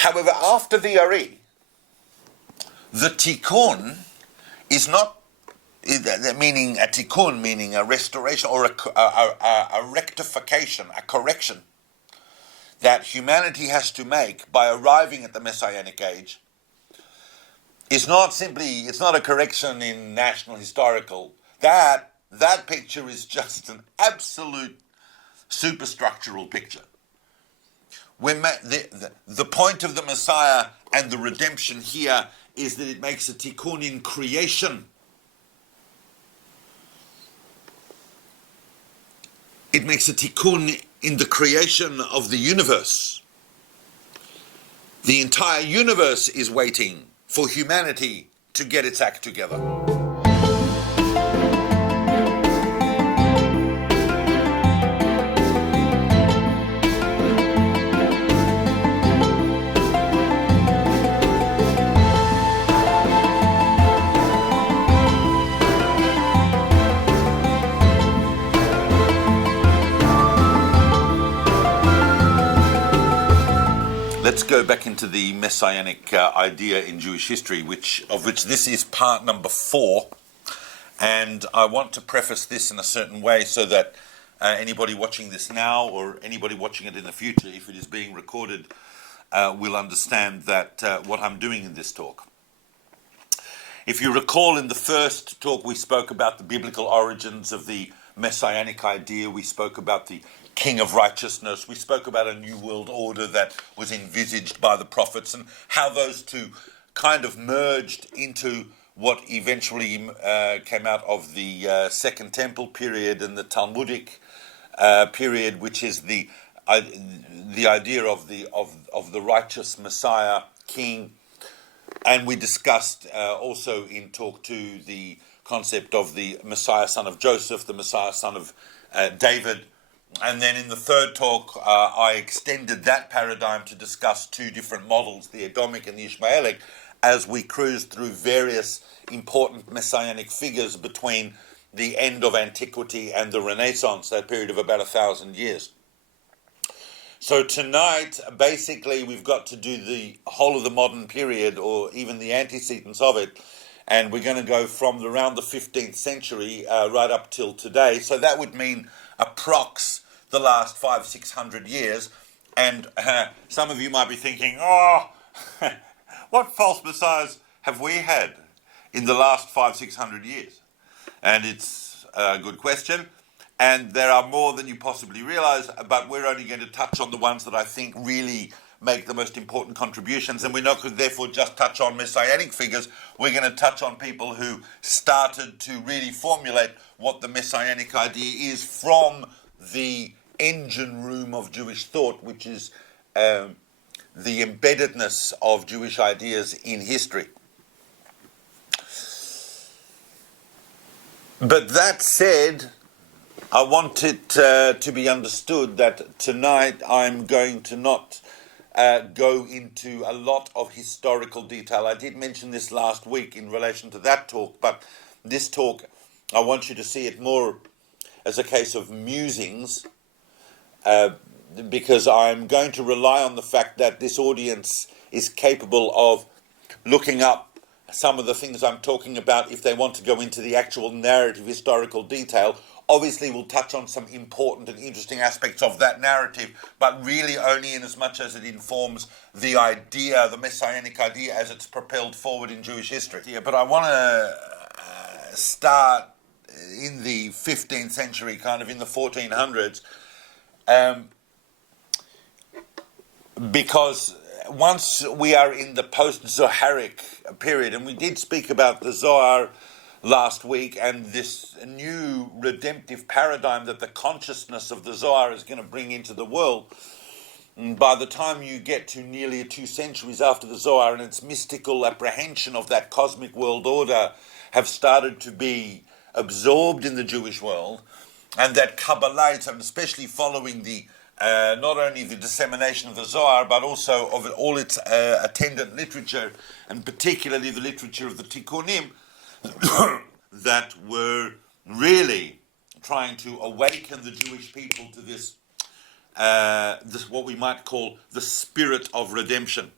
However, after the Ari, the tikkun is not, meaning a tikkun, meaning a restoration or a rectification, a correction that humanity has to make by arriving at the Messianic age. It's not a correction in national historical. That picture is just an absolute superstructural picture. The point of the Messiah and the redemption here is that it makes a tikkun in creation. It makes a tikkun in the creation of the universe. The entire universe is waiting for humanity to get its act together. Let's go back into the Messianic idea in Jewish history, of which this is part number 4. And I want to preface this in a certain way so that anybody watching this now or anybody watching it in the future, if it is being recorded, will understand that what I'm doing in this talk. If you recall, in the first talk we spoke about the biblical origins of the Messianic idea. We spoke about the King of Righteousness. We spoke about a new world order that was envisaged by the prophets and how those two kind of merged into what eventually came out of the Second Temple period and the Talmudic period, which is the idea of the righteous Messiah King. And we discussed also in talk 2 the concept of the Messiah son of Joseph, the Messiah son of David. And then in the third talk, I extended that paradigm to discuss 2 different models, the Edomic and the Ishmaelic, as we cruised through various important messianic figures between the end of antiquity and the Renaissance, that period of about 1,000 years. So tonight, basically, we've got to do the whole of the modern period, or even the antecedents of it, and we're going to go from around the 15th century right up till today. So that would mean approx the last 500-600 years, and some of you might be thinking, what false messiahs have we had in the last 500-600 years? And it's a good question, and there are more than you possibly realize, but we're only going to touch on the ones that I think really make the most important contributions, and we're not going to therefore just touch on messianic figures. We're going to touch on people who started to really formulate what the messianic idea is from the engine room of Jewish thought, which is the embeddedness of Jewish ideas in history. But that said, I want it to be understood that tonight I'm going to not go into a lot of historical detail. I did mention this last week in relation to that talk, but this talk, I want you to see it more as a case of musings, because I'm going to rely on the fact that this audience is capable of looking up some of the things I'm talking about if they want to go into the actual narrative historical detail. Obviously, we'll touch on some important and interesting aspects of that narrative, but really only in as much as it informs the idea, the messianic idea, as it's propelled forward in Jewish history. Yeah, but I want to start in the 15th century, kind of in the 1400s, because once we are in the post-Zoharic period, and we did speak about the Zohar last week and this new redemptive paradigm that the consciousness of the Zohar is going to bring into the world, and by the time you get to nearly 2 centuries after the Zohar and its mystical apprehension of that cosmic world order have started to be absorbed in the Jewish world, and that Kabbalah, and especially following the not only the dissemination of the Zohar, but also of all its attendant literature, and particularly the literature of the Tikkunim, that were really trying to awaken the Jewish people to this what we might call the spirit of redemption.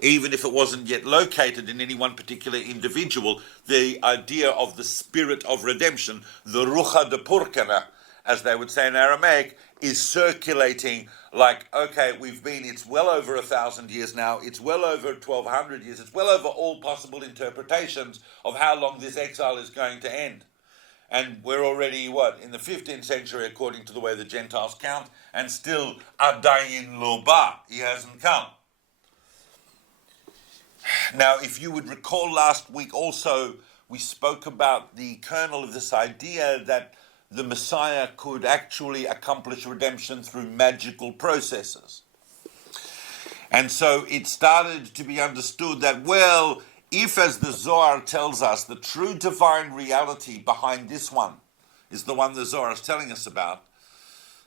even if it wasn't yet located in any one particular individual, the idea of the spirit of redemption, the rucha de purkana, as they would say in Aramaic, is circulating like, okay, it's well over 1,000 years now, it's well over 1,200 years, it's well over all possible interpretations of how long this exile is going to end. And we're already, in the 15th century, according to the way the Gentiles count, and still, Adayin lo ba, he hasn't come. Now, if you would recall last week also, we spoke about the kernel of this idea that the Messiah could actually accomplish redemption through magical processes. And so it started to be understood that, well, if, as the Zohar tells us, the true divine reality behind this one is the one the Zohar is telling us about,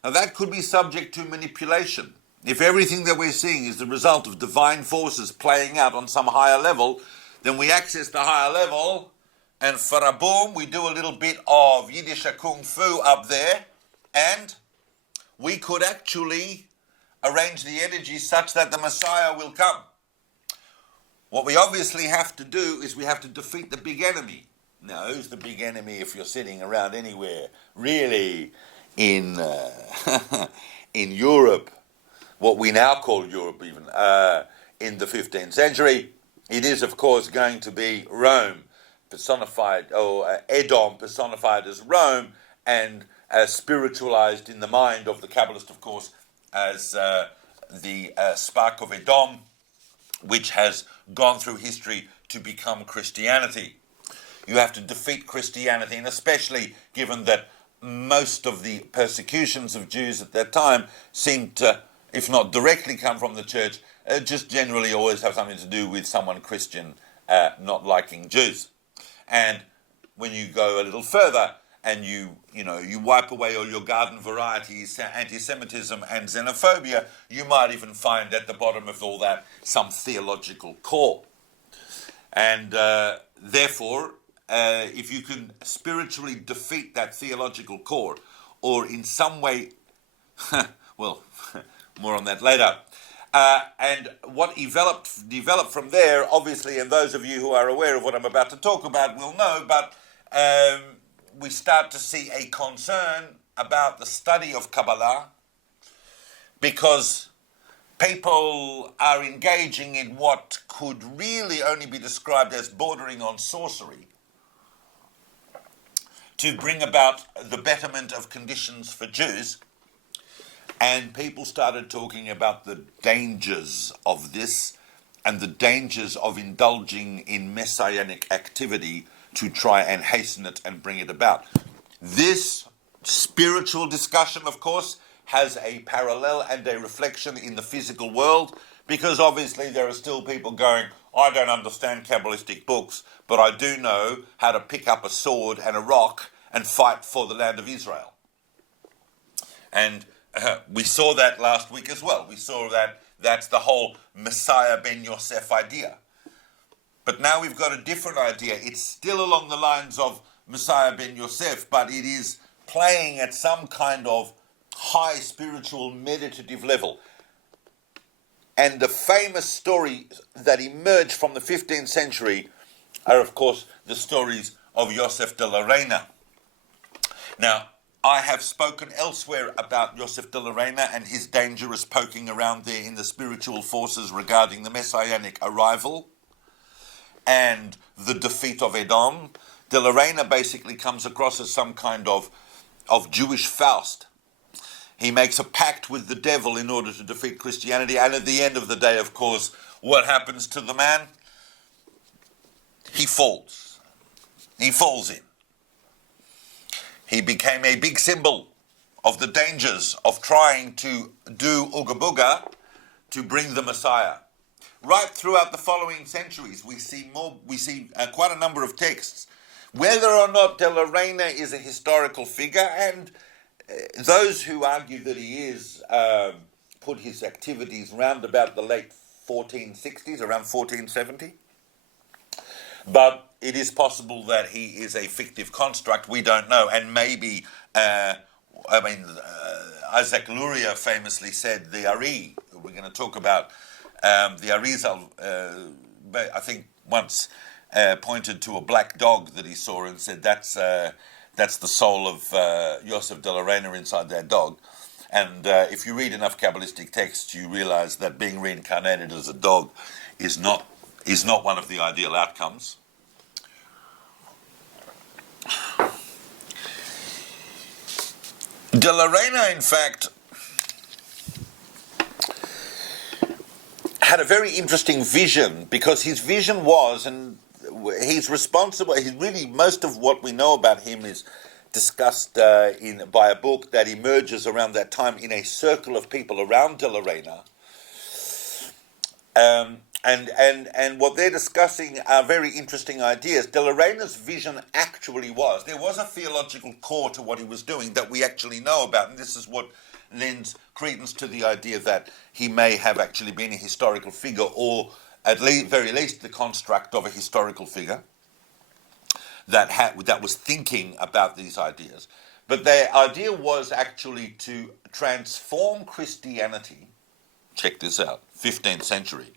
now that could be subject to manipulation. If everything that we're seeing is the result of divine forces playing out on some higher level, then we access the higher level, and for a boom, we do a little bit of Yiddish kung fu up there, and we could actually arrange the energy such that the Messiah will come. What we obviously have to do is we have to defeat the big enemy. Now, who's the big enemy if you're sitting around anywhere? Really, in in Europe, what we now call Europe even, in the 15th century, it is, of course, going to be Rome, personified, or Edom personified as Rome, and spiritualized in the mind of the Kabbalist, of course, as the spark of Edom, which has gone through history to become Christianity. You have to defeat Christianity, and especially given that most of the persecutions of Jews at that time seemed to, if not directly come from the church, just generally always have something to do with someone Christian not liking Jews. And when you go a little further and you wipe away all your garden varieties, anti-Semitism and xenophobia, you might even find at the bottom of all that some theological core. And therefore, if you can spiritually defeat that theological core, or in some way, well, more on that later. And what developed from there, obviously, and those of you who are aware of what I'm about to talk about will know, but we start to see a concern about the study of Kabbalah, because people are engaging in what could really only be described as bordering on sorcery to bring about the betterment of conditions for Jews. And people started talking about the dangers of this and the dangers of indulging in messianic activity to try and hasten it and bring it about. This spiritual discussion, of course, has a parallel and a reflection in the physical world, because obviously there are still people going, I don't understand Kabbalistic books, but I do know how to pick up a sword and a rock and fight for the land of Israel. And we saw that last week as well. We saw that that's the whole Messiah ben Yosef idea. But now we've got a different idea. It's still along the lines of Messiah ben Yosef, but it is playing at some kind of high spiritual meditative level. And the famous stories that emerged from the 15th century are, of course, the stories of Yosef de la Reina. Now, I have spoken elsewhere about Yosef de la Reina and his dangerous poking around there in the spiritual forces regarding the messianic arrival and the defeat of Edom. De la Reina basically comes across as some kind of Jewish Faust. He makes a pact with the devil in order to defeat Christianity, and at the end of the day, of course, what happens to the man? He falls. He falls in. He became a big symbol of the dangers of trying to do Ooga Booga to bring the Messiah. Right throughout the following centuries, we see quite a number of texts. Whether or not De la Reina is a historical figure, and those who argue that he is, put his activities round about the late 1460s, around 1470. But it is possible that he is a fictive construct. We don't know. And maybe, Isaac Luria famously said the Ari, we're going to talk about The Arizal, I think, once pointed to a black dog that he saw and said, that's the soul of Yosef Della Reina inside that dog. And if you read enough Kabbalistic texts, you realize that being reincarnated as a dog is not one of the ideal outcomes. Della Reina, in fact, had a very interesting vision, because his vision was, and he's responsible, most of what we know about him is discussed by a book that emerges around that time in a circle of people around Della Reina. And what they're discussing are very interesting ideas. Della Reina's vision actually was, there was a theological core to what he was doing that we actually know about, and this is what lends credence to the idea that he may have actually been a historical figure, or at very least the construct of a historical figure that was thinking about these ideas. But their idea was actually to transform Christianity, check this out, 15th century,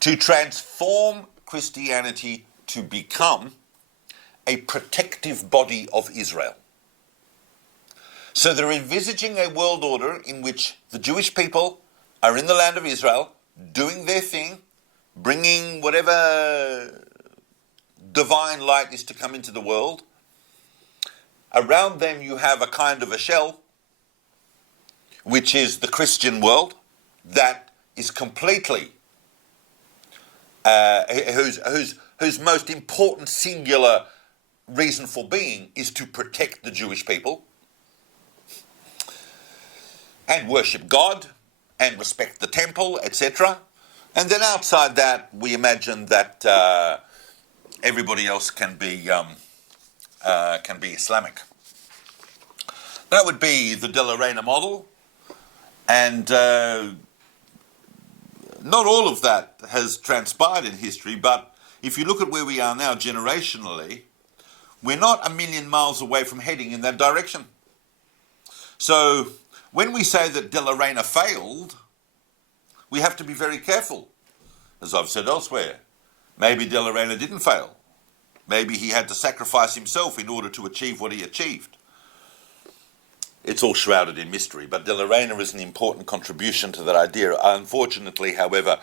to transform Christianity to become a protective body of Israel. So they're envisaging a world order in which the Jewish people are in the land of Israel, doing their thing, bringing whatever divine light is to come into the world. Around them you have a kind of a shell, which is the Christian world, that is completely, whose most important singular reason for being is to protect the Jewish people and worship God and respect the temple, etc. And then outside that, we imagine that everybody else can be Islamic. That would be the Della Reina model, and not all of that has transpired in history, but if you look at where we are now generationally, we're not a million miles away from heading in that direction. So when we say that Della Reina failed, we have to be very careful. As I've said elsewhere, maybe Della Reina didn't fail. Maybe he had to sacrifice himself in order to achieve what he achieved. It's all shrouded in mystery, but Della Reina is an important contribution to that idea. Unfortunately, however,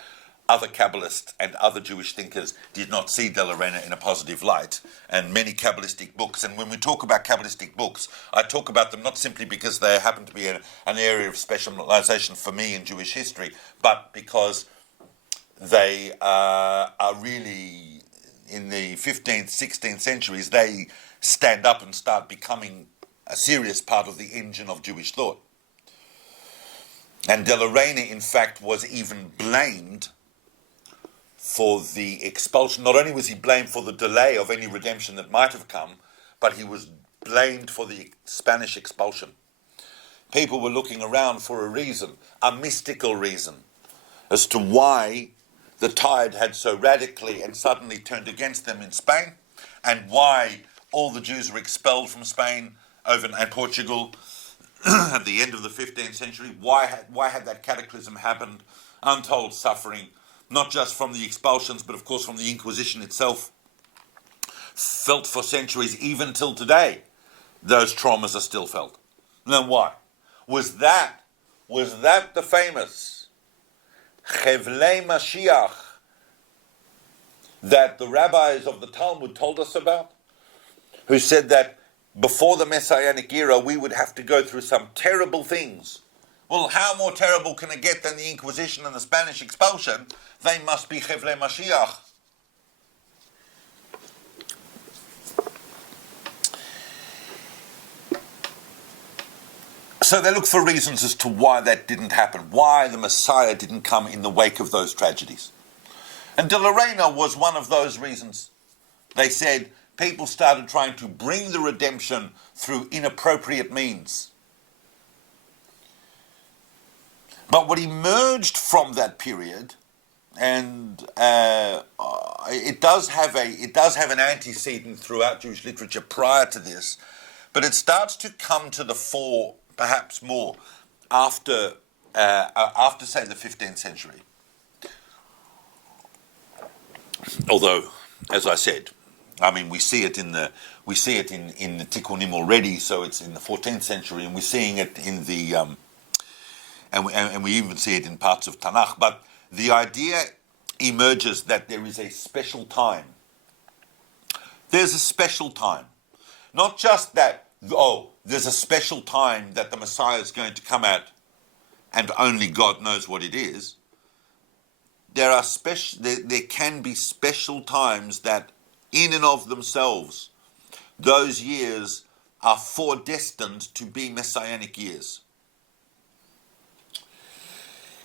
other Kabbalists and other Jewish thinkers did not see Della Reina in a positive light, and many Kabbalistic books, and when we talk about Kabbalistic books, I talk about them not simply because they happen to be an area of specialization for me in Jewish history, but because they are really, in the 15th, 16th centuries, they stand up and start becoming a serious part of the engine of Jewish thought. And Della Reina, in fact, was even blamed for the expulsion. Not only was he blamed for the delay of any redemption that might have come, but he was blamed for the Spanish expulsion. People were looking around for a reason, a mystical reason, as to why the tide had so radically and suddenly turned against them in Spain, and why all the Jews were expelled from Spain and Portugal at the end of the 15th century. Why had that cataclysm happened? Untold suffering, not just from the expulsions, but of course from the Inquisition itself, felt for centuries, even till today. Those traumas are still felt. Now why? Was that the famous Chevlei Mashiach that the rabbis of the Talmud told us about? Who said that before the Messianic era, we would have to go through some terrible things. Well, how more terrible can it get than the Inquisition and the Spanish expulsion? They must be Chevlei Mashiach. So they look for reasons as to why that didn't happen, why the Messiah didn't come in the wake of those tragedies. And Della Reina was one of those reasons. They said people started trying to bring the redemption through inappropriate means. But what emerged from that period, and it does have an antecedent throughout Jewish literature prior to this, but it starts to come to the fore, perhaps more, after after, say, the 15th century. Although, as I said, I mean, we see it in the Tikkunim already. So it's in the 14th century, and we're seeing it in the and we even see it in parts of Tanakh. But the idea emerges that there is a special time. There's a special time, not just that. There's a special time that the Messiah is going to come at, and only God knows what it is. There can be special times that, in and of themselves, those years are foredestined to be Messianic years.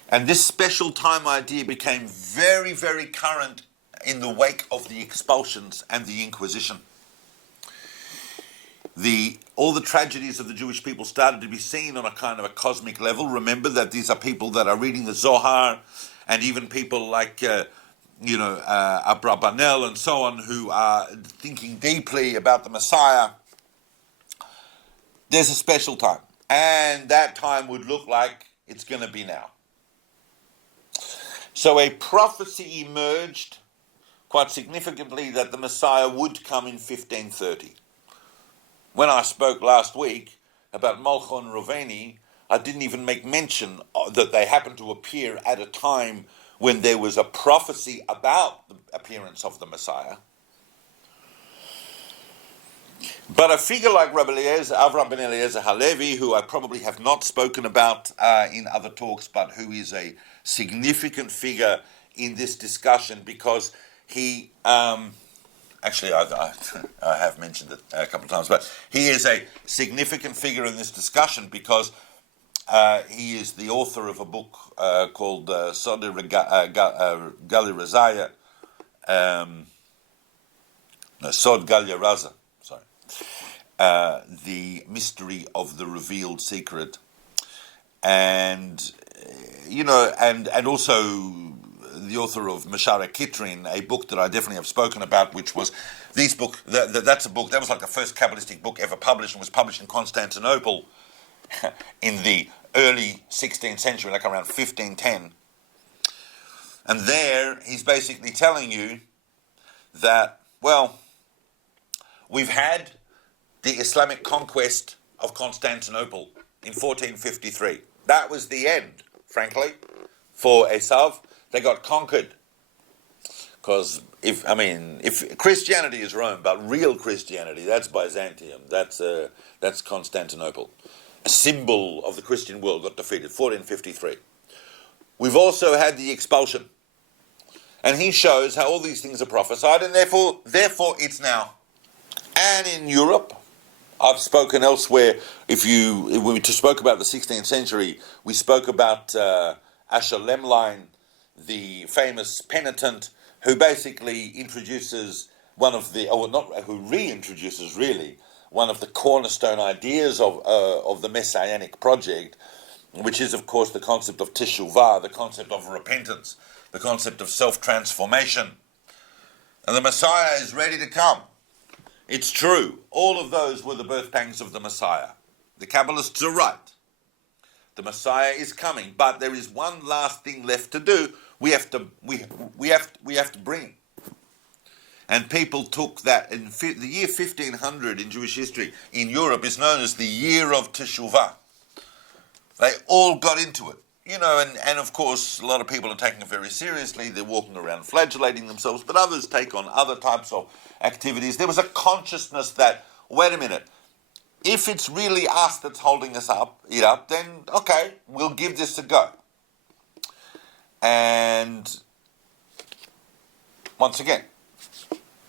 And this special time idea became very, very current in the wake of the expulsions and the Inquisition. All the tragedies of the Jewish people started to be seen on a kind of a cosmic level. Remember that these are people that are reading the Zohar, and even people like Abrabanel and so on, who are thinking deeply about the Messiah. There's a special time, and that time would look like it's going to be now. So a prophecy emerged quite significantly that the Messiah would come in 1530. When I spoke last week about Molcho and haReuveni, I didn't even make mention that they happened to appear at a time when there was a prophecy about the appearance of the Messiah. But a figure like Rabbi Avraham ben Eliezer ha-Levi, who I probably have not spoken about in other talks, but who is a significant figure in this discussion, because he, actually I have mentioned it a couple of times, but he is a significant figure in this discussion because he is the author of a book called Sod Galia Raza, the mystery of the revealed secret, and and also the author of Mashara Kitrin, a book that I definitely have spoken about, which was this book. That's a book that was like the first Kabbalistic book ever published, and was published in Constantinople in the early 16th century, like around 1510. And there, he's basically telling you that, well, we've had the Islamic conquest of Constantinople in 1453. That was the end, frankly, for Esav. They got conquered. Because if Christianity is Rome, but real Christianity, that's Byzantium, that's Constantinople. A symbol of the Christian world got defeated, 1453. We've also had the expulsion. And he shows how all these things are prophesied, and therefore it's now. And in Europe, I've spoken elsewhere, when we spoke about the 16th century, we spoke about Asher Lemlein, the famous penitent, who basically introduces reintroduces really, one of the cornerstone ideas of the Messianic project, which is, of course, the concept of teshuvah, the concept of repentance, the concept of self-transformation. And the Messiah is ready to come. It's true. All of those were the birth pangs of the Messiah. The Kabbalists are right. The Messiah is coming, but there is one last thing left to do. We have to bring. And people took that in the year 1500 in Jewish history in Europe is known as the year of Teshuvah. They all got into it, and of course a lot of people are taking it very seriously. They're walking around flagellating themselves, but others take on other types of activities. There was a consciousness that, wait a minute, if it's really us that's holding us up, then okay, we'll give this a go. And once again,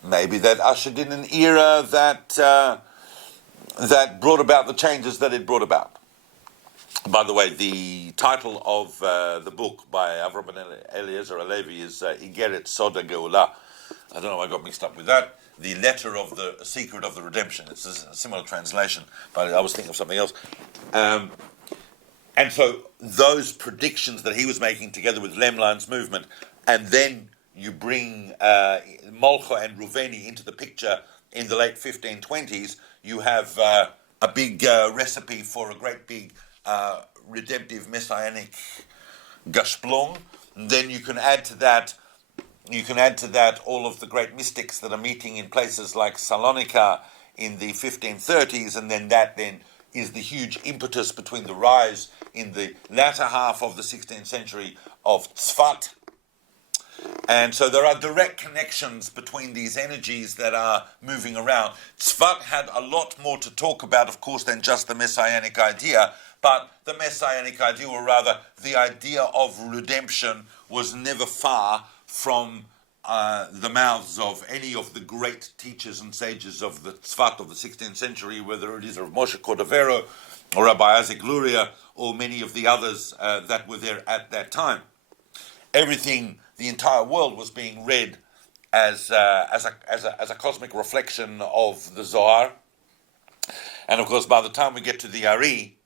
maybe that ushered in an era that brought about the changes that it brought about. By the way, the title of the book by Avraham ben Eliezer ha-Levi is Igeret Soda Geula. I don't know, I got mixed up with that. The letter of the secret of the redemption. It's a similar translation, but I was thinking of something else. And so those predictions that he was making together with Lemlein's movement, and then you bring Molcho and haReuveni into the picture in the late 1520s, you have a big recipe for a great big redemptive messianic Gashplung. Then you can add to that all of the great mystics that are meeting in places like Salonika in the 1530s, and then that is the huge impetus between the rise in the latter half of the 16th century of Tzfat. And so there are direct connections between these energies that are moving around. Tzfat had a lot more to talk about, of course, than just the messianic idea, but the messianic idea, or rather the idea of redemption, was never far from the mouths of any of the great teachers and sages of the Tzfat of the 16th century, whether it is of Moshe Cordovero or Rabbi Isaac Luria or many of the others that were there at that time. Everything, the entire world was being read as a cosmic reflection of the Zohar. And of course, by the time we get to the Ari,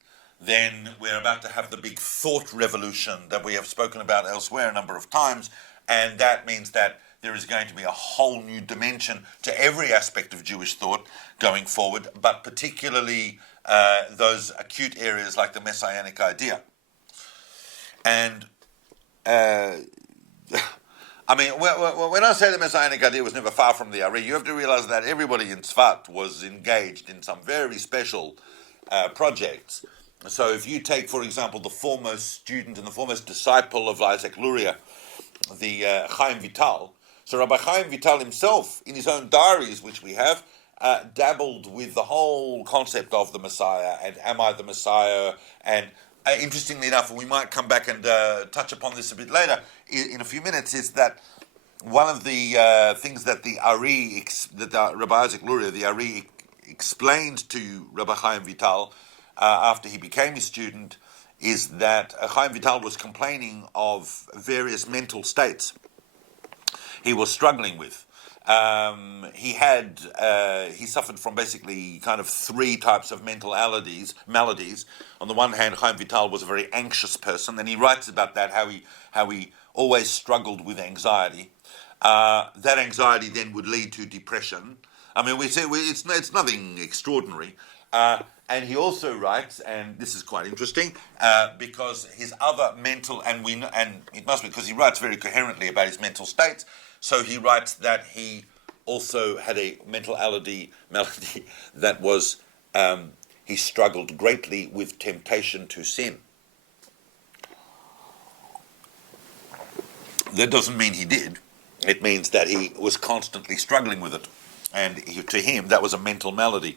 then we're about to have the big thought revolution that we have spoken about elsewhere a number of times, and that means that there is going to be a whole new dimension to every aspect of Jewish thought going forward, but particularly those acute areas like the messianic idea. And I mean, when I say the messianic idea was never far from the Ari, you have to realize that everybody in Tzfat was engaged in some very special projects. So if you take, for example, the foremost student and the foremost disciple of Isaac Luria, the Chaim Vital, so Rabbi Chaim Vital himself, in his own diaries, which we have, dabbled with the whole concept of the Messiah and am I the Messiah? And interestingly enough, we might come back and touch upon this a bit later in a few minutes, is that one of the things that the Ari, Rabbi Isaac Luria, the Ari, explained to Rabbi Chaim Vital after he became his student, is that Chaim Vital was complaining of various mental states he was struggling with. He suffered from basically kind of three types of mental maladies. On the one hand, Chaim Vital was a very anxious person, and he writes about that, how he always struggled with anxiety. That anxiety then would lead to depression. I mean, it's nothing extraordinary. And he also writes, and this is quite interesting, because his other mental, and it must be because he writes very coherently about his mental states. So he writes that he also had a mental malady that was, he struggled greatly with temptation to sin. That doesn't mean he did. It means that he was constantly struggling with it. And to him, that was a mental malady.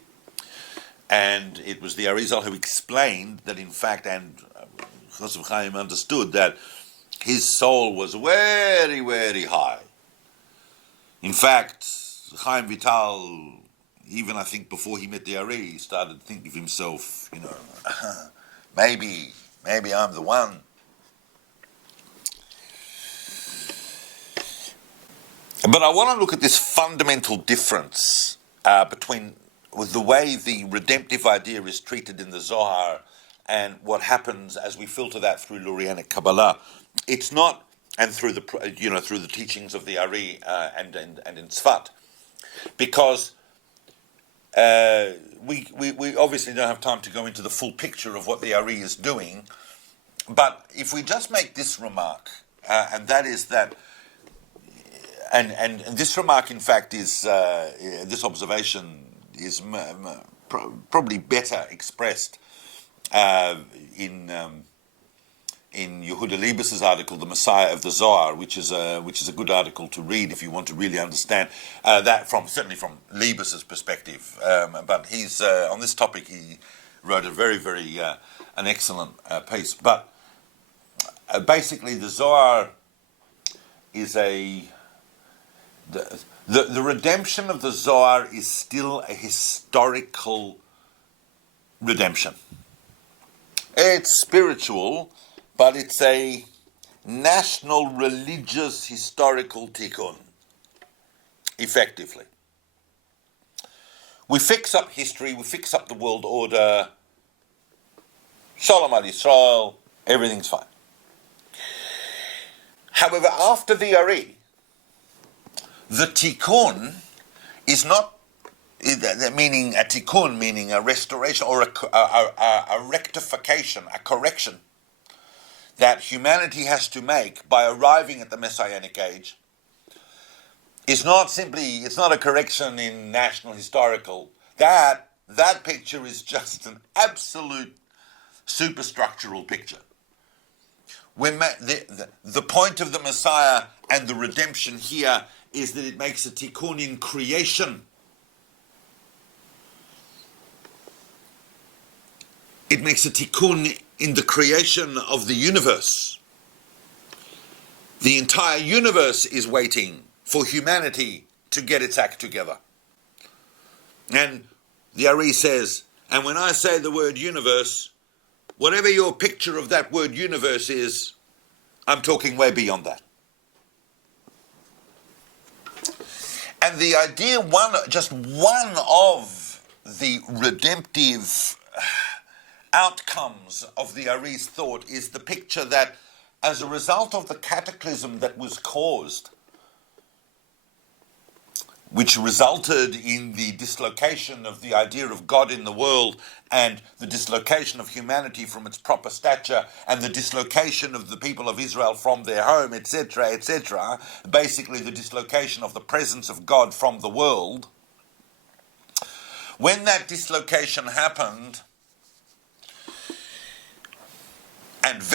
And it was the Arizal who explained that, in fact, and Chosef Chaim understood that his soul was very, very high. In fact, Chaim Vital, even I think before he met the Ari, he started to think of himself, maybe I'm the one. But I want to look at this fundamental difference between the way the redemptive idea is treated in the Zohar and what happens as we filter that through Lurianic Kabbalah. It's not, and through the teachings of the Ari and in Tzfat, because we obviously don't have time to go into the full picture of what the Ari is doing. But if we just make this remark, and that is that. And this remark, in fact, is this observation is probably better expressed in Yehuda Liebes's article, "The Messiah of the Zohar," which is a good article to read if you want to really understand that certainly from Liebes's perspective. But he's on this topic. He wrote a very, very an excellent piece. But basically, the Zohar is the redemption of the Zohar is still a historical redemption. It's spiritual, but it's a national, religious, historical tikkun, effectively. We fix up history, we fix up the world order, Shalom al Yisrael, everything's fine. However, after the Ari, the tikkun is not meaning a tikkun, meaning a restoration or a rectification, a correction that humanity has to make by arriving at the Messianic age, is not simply, it's not a correction in national historical. That picture is just an absolute superstructural picture. The point of the Messiah and the redemption here is that it makes a tikkun in creation. It makes a tikkun in the creation of the universe. The entire universe is waiting for humanity to get its act together. And the Ari says, and when I say the word universe, whatever your picture of that word universe is, I'm talking way beyond that. And the idea, just one of the redemptive outcomes of the Ari's thought is the picture that as a result of the cataclysm that was caused, which resulted in the dislocation of the idea of God in the world and the dislocation of humanity from its proper stature and the dislocation of the people of Israel from their home, etc., etc., basically the dislocation of the presence of God from the world. When that dislocation happened, and the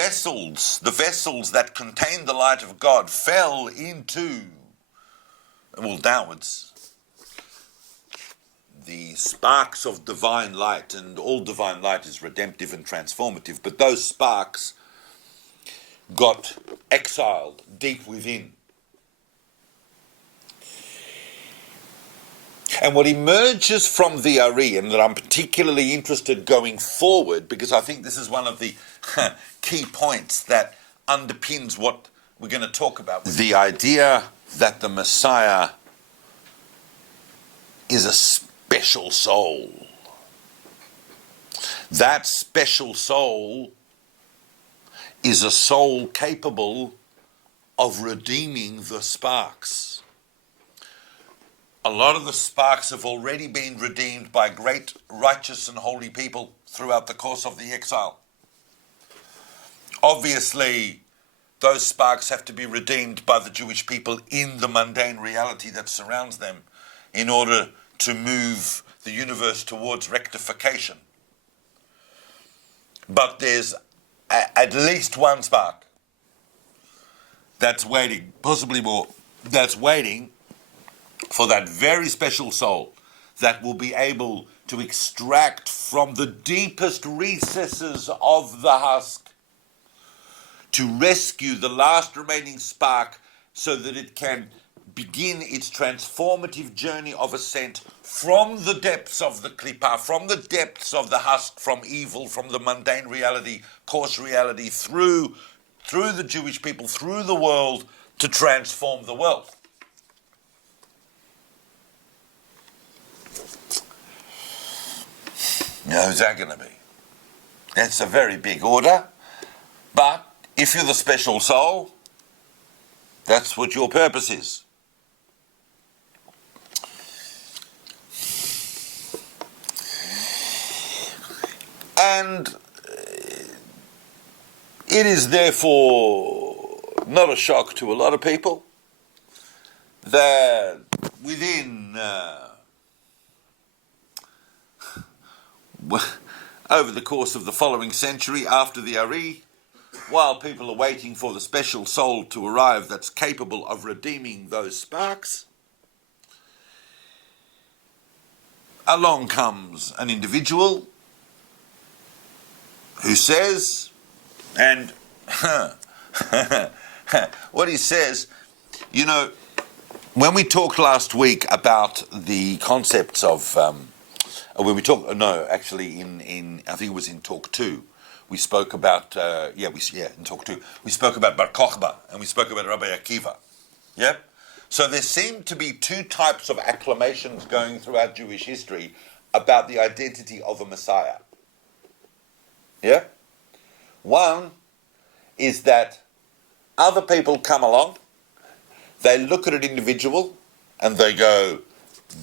vessels that contained the light of God fell into, downwards, the sparks of divine light, and all divine light is redemptive and transformative, but those sparks got exiled deep within. And what emerges from the Ari, and that I'm particularly interested going forward, because I think this is one of the key points that underpins what we're going to talk about. The idea that the Messiah is a special soul. That special soul is a soul capable of redeeming the sparks. A lot of the sparks have already been redeemed by great righteous and holy people throughout the course of the exile. Obviously, those sparks have to be redeemed by the Jewish people in the mundane reality that surrounds them in order to move the universe towards rectification. But there's at least one spark that's waiting, possibly more, that's waiting for that very special soul that will be able to extract from the deepest recesses of the husk, to rescue the last remaining spark so that it can begin its transformative journey of ascent from the depths of the klippah, from the depths of the husk, from evil, from the mundane reality, coarse reality, through the Jewish people, through the world, to transform the world. Now, who's that going to be? That's a very big order, but if you're the special soul, that's what your purpose is. And it is therefore not a shock to a lot of people that within over the course of the following century after the Ari, while people are waiting for the special soul to arrive that's capable of redeeming those sparks, along comes an individual who says, and what he says, you know, when we talked last week about the concepts of, when we talked, no, actually in I think it was in talk 2, we spoke about, in talk 2, we spoke about Bar Kochba, and we spoke about Rabbi Akiva, yeah? So there seem to be two types of acclamations going throughout Jewish history about the identity of a Messiah. Yeah? One is that other people come along, they look at an individual, and they go,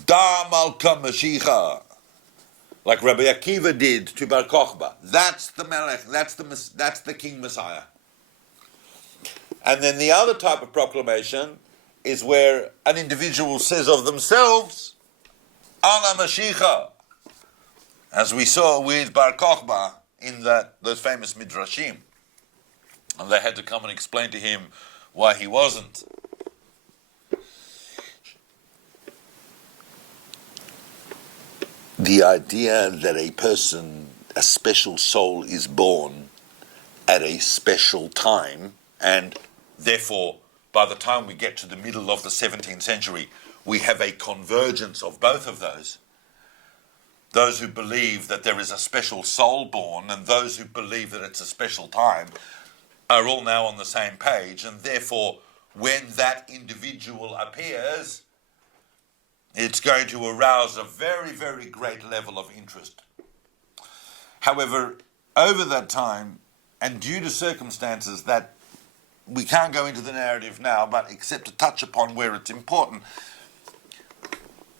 Da Malka Mashiach, like Rabbi Akiva did to Bar Kokhba. That's the Melech, that's the King Messiah. And then the other type of proclamation is where an individual says of themselves, Ana Mashiach, as we saw with Bar Kokhba in those famous Midrashim. And they had to come and explain to him why he wasn't. The idea that a special soul is born at a special time, and therefore by the time we get to the middle of the 17th century, we have a convergence of both of those. Those who believe that there is a special soul born and those who believe that it's a special time are all now on the same page, and therefore when that individual appears, it's going to arouse a very, very great level of interest. However, over that time, and due to circumstances that we can't go into the narrative now, but except to touch upon where it's important,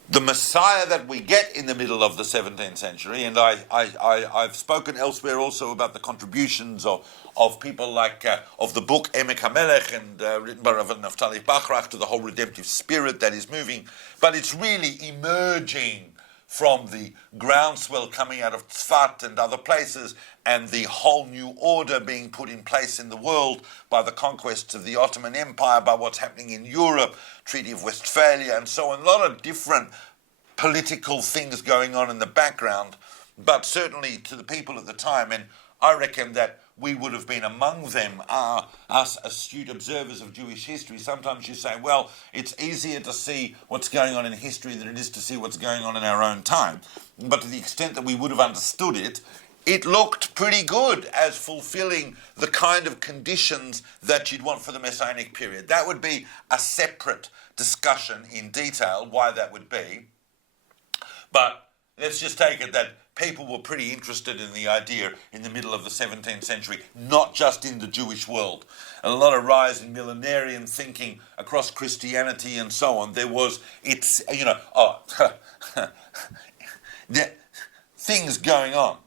the Messiah that we get in the middle of the 17th century, and I've spoken elsewhere also about the contributions of people like, of the book Emek HaMelech and written by Rav Naftali Bachrach to the whole redemptive spirit that is moving, but it's really emerging from the groundswell coming out of Tzfat and other places, and the whole new order being put in place in the world by the conquests of the Ottoman Empire, by what's happening in Europe, Treaty of Westphalia and so on. A lot of different political things going on in the background, but certainly to the people at the time, and I reckon that we would have been among them, us astute observers of Jewish history. Sometimes you say, well, it's easier to see what's going on in history than it is to see what's going on in our own time. But to the extent that we would have understood it, it looked pretty good as fulfilling the kind of conditions that you'd want for the Messianic period. That would be a separate discussion in detail, why that would be. But let's just take it that people were pretty interested in the idea in the middle of the 17th century, not just in the Jewish world. And a lot of rise in millenarian thinking across Christianity and so on. There was, things going on.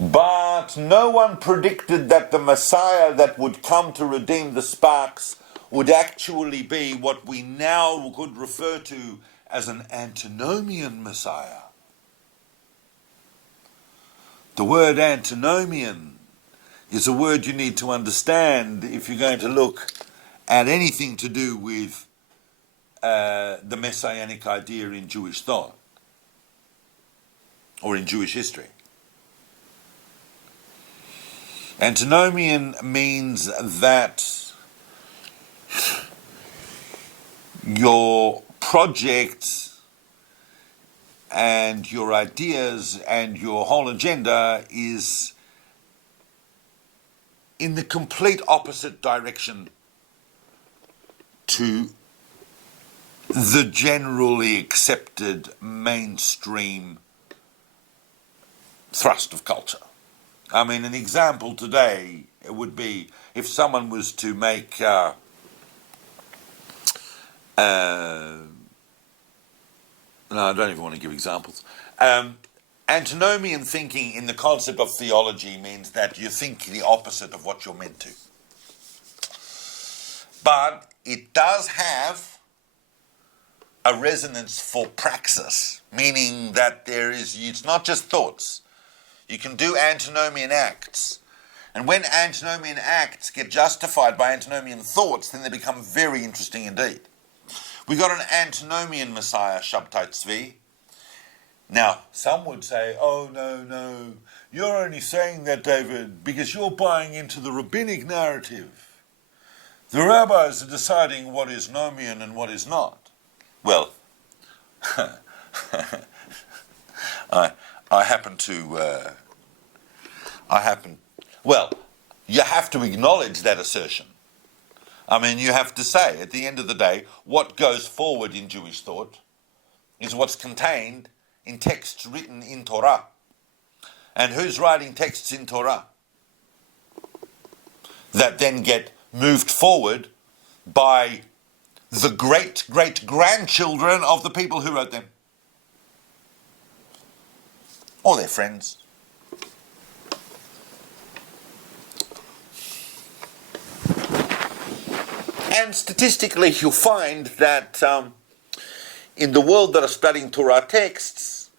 But no one predicted that the Messiah that would come to redeem the sparks would actually be what we now could refer to as an antinomian Messiah. The word antinomian is a word you need to understand if you're going to look at anything to do with the Messianic idea in Jewish thought or in Jewish history. Antinomian means that your project and your ideas and your whole agenda is in the complete opposite direction to the generally accepted mainstream thrust of culture. I mean, an example today would be if someone was to make no, I don't even want to give examples. Antinomian thinking in the concept of theology means that you think the opposite of what you're meant to. But it does have a resonance for praxis, meaning that it's not just thoughts. You can do antinomian acts. And when antinomian acts get justified by antinomian thoughts, then they become very interesting indeed. We got an antinomian Messiah, Shabbetai Zvi. Now, some would say, oh, no, you're only saying that, David, because you're buying into the rabbinic narrative. The rabbis are deciding what is nomian and what is not. Well, you have to acknowledge that assertion. I mean, you have to say, at the end of the day, what goes forward in Jewish thought is what's contained in texts written in Torah. And who's writing texts in Torah that then get moved forward by the great-great-grandchildren of the people who wrote them, or their friends. And statistically, you'll find that in the world that are studying Torah texts,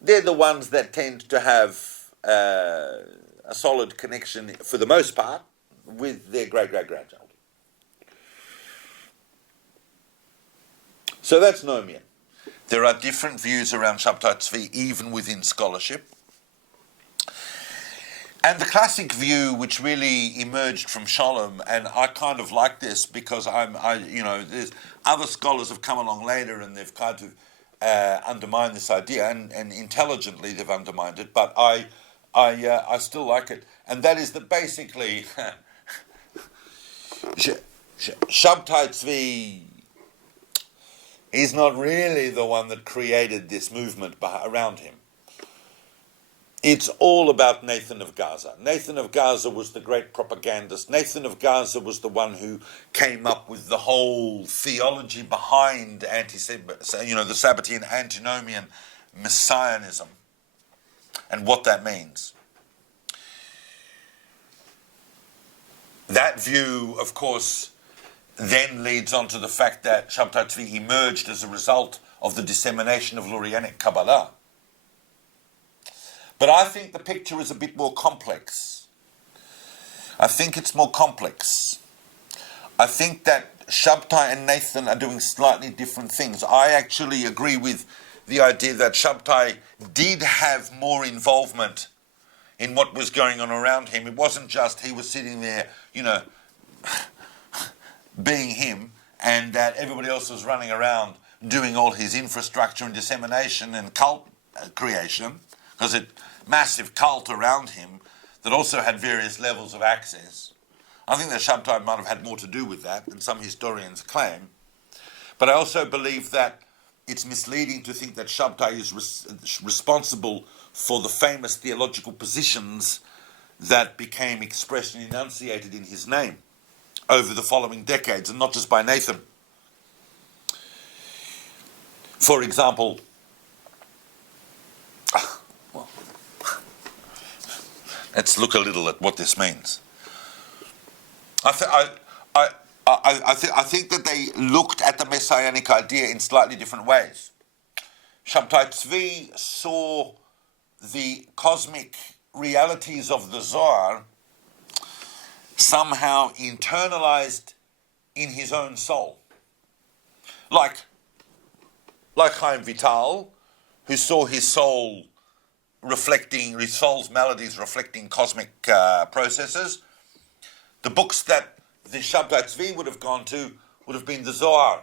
they're the ones that tend to have a solid connection, for the most part, with their great-great-grandchild. So that's Nomian. There are different views around Shabbetai Zvi, even within scholarship. And the classic view, which really emerged from Sholem, and I kind of like this because there's other scholars have come along later and they've kind of undermined this idea, and intelligently they've undermined it, but I still like it, and that is that basically Shabbetai Zvi is not really the one that created this movement around him. It's all about Nathan of Gaza. Nathan of Gaza was the great propagandist. Nathan of Gaza was the one who came up with the whole theology behind the Sabbatean antinomian messianism and what that means. That view, of course, then leads on to the fact that Shabbetai Zvi emerged as a result of the dissemination of Lurianic Kabbalah. But I think the picture is a bit more complex. I think it's more complex. I think that Shabbetai and Nathan are doing slightly different things. I actually agree with the idea that Shabbetai did have more involvement in what was going on around him. It wasn't just he was sitting there, being him, and that everybody else was running around doing all his infrastructure and dissemination and cult creation, because it massive cult around him that also had various levels of access. I think that Shabbetai might have had more to do with that than some historians claim. But I also believe that it's misleading to think that Shabbetai is responsible for the famous theological positions that became expressed and enunciated in his name over the following decades, and not just by Nathan. For example, let's look a little at what this means. I think that they looked at the Messianic idea in slightly different ways. Shabbetai Zvi saw the cosmic realities of the Zohar somehow internalized in his own soul. Like Chaim Vital, who saw his soul reflecting, his soul's melodies reflecting cosmic processes. The books that the Shabbetai Zvi would have gone to would have been the Zohar.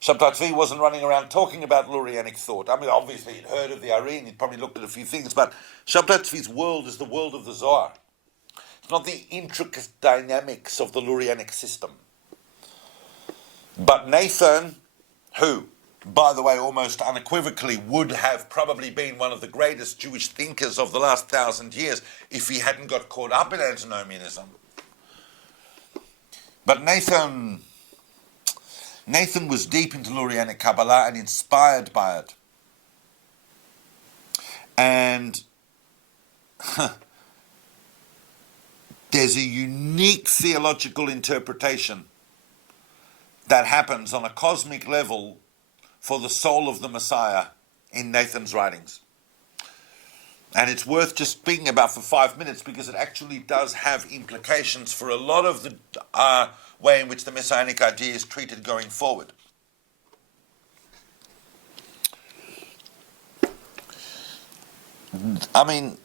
Shabbetai Zvi wasn't running around talking about Lurianic thought. I mean, obviously he'd heard of the Arene, he'd probably looked at a few things, but Shabbetai Zvi's world is the world of the Zohar. It's not the intricate dynamics of the Lurianic system. But Nathan, who, by the way, almost unequivocally would have probably been one of the greatest Jewish thinkers of the last 1,000 years if he hadn't got caught up in antinomianism. But Nathan was deep into Lurianic Kabbalah and inspired by it. And there's a unique theological interpretation that happens on a cosmic level for the soul of the Messiah in Nathan's writings. And it's worth just speaking about for 5 minutes because it actually does have implications for a lot of the way in which the Messianic idea is treated going forward. I mean,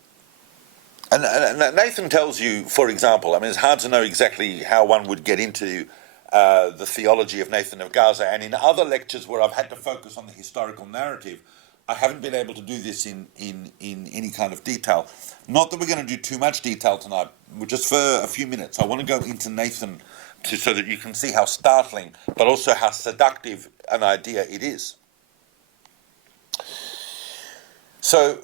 and Nathan tells you, for example, I mean, it's hard to know exactly how one would get into the theology of Nathan of Gaza, and in other lectures where I've had to focus on the historical narrative, I haven't been able to do this in any kind of detail. Not that we're going to do too much detail tonight, but just for a few minutes. I want to go into Nathan so that you can see how startling, but also how seductive an idea it is. So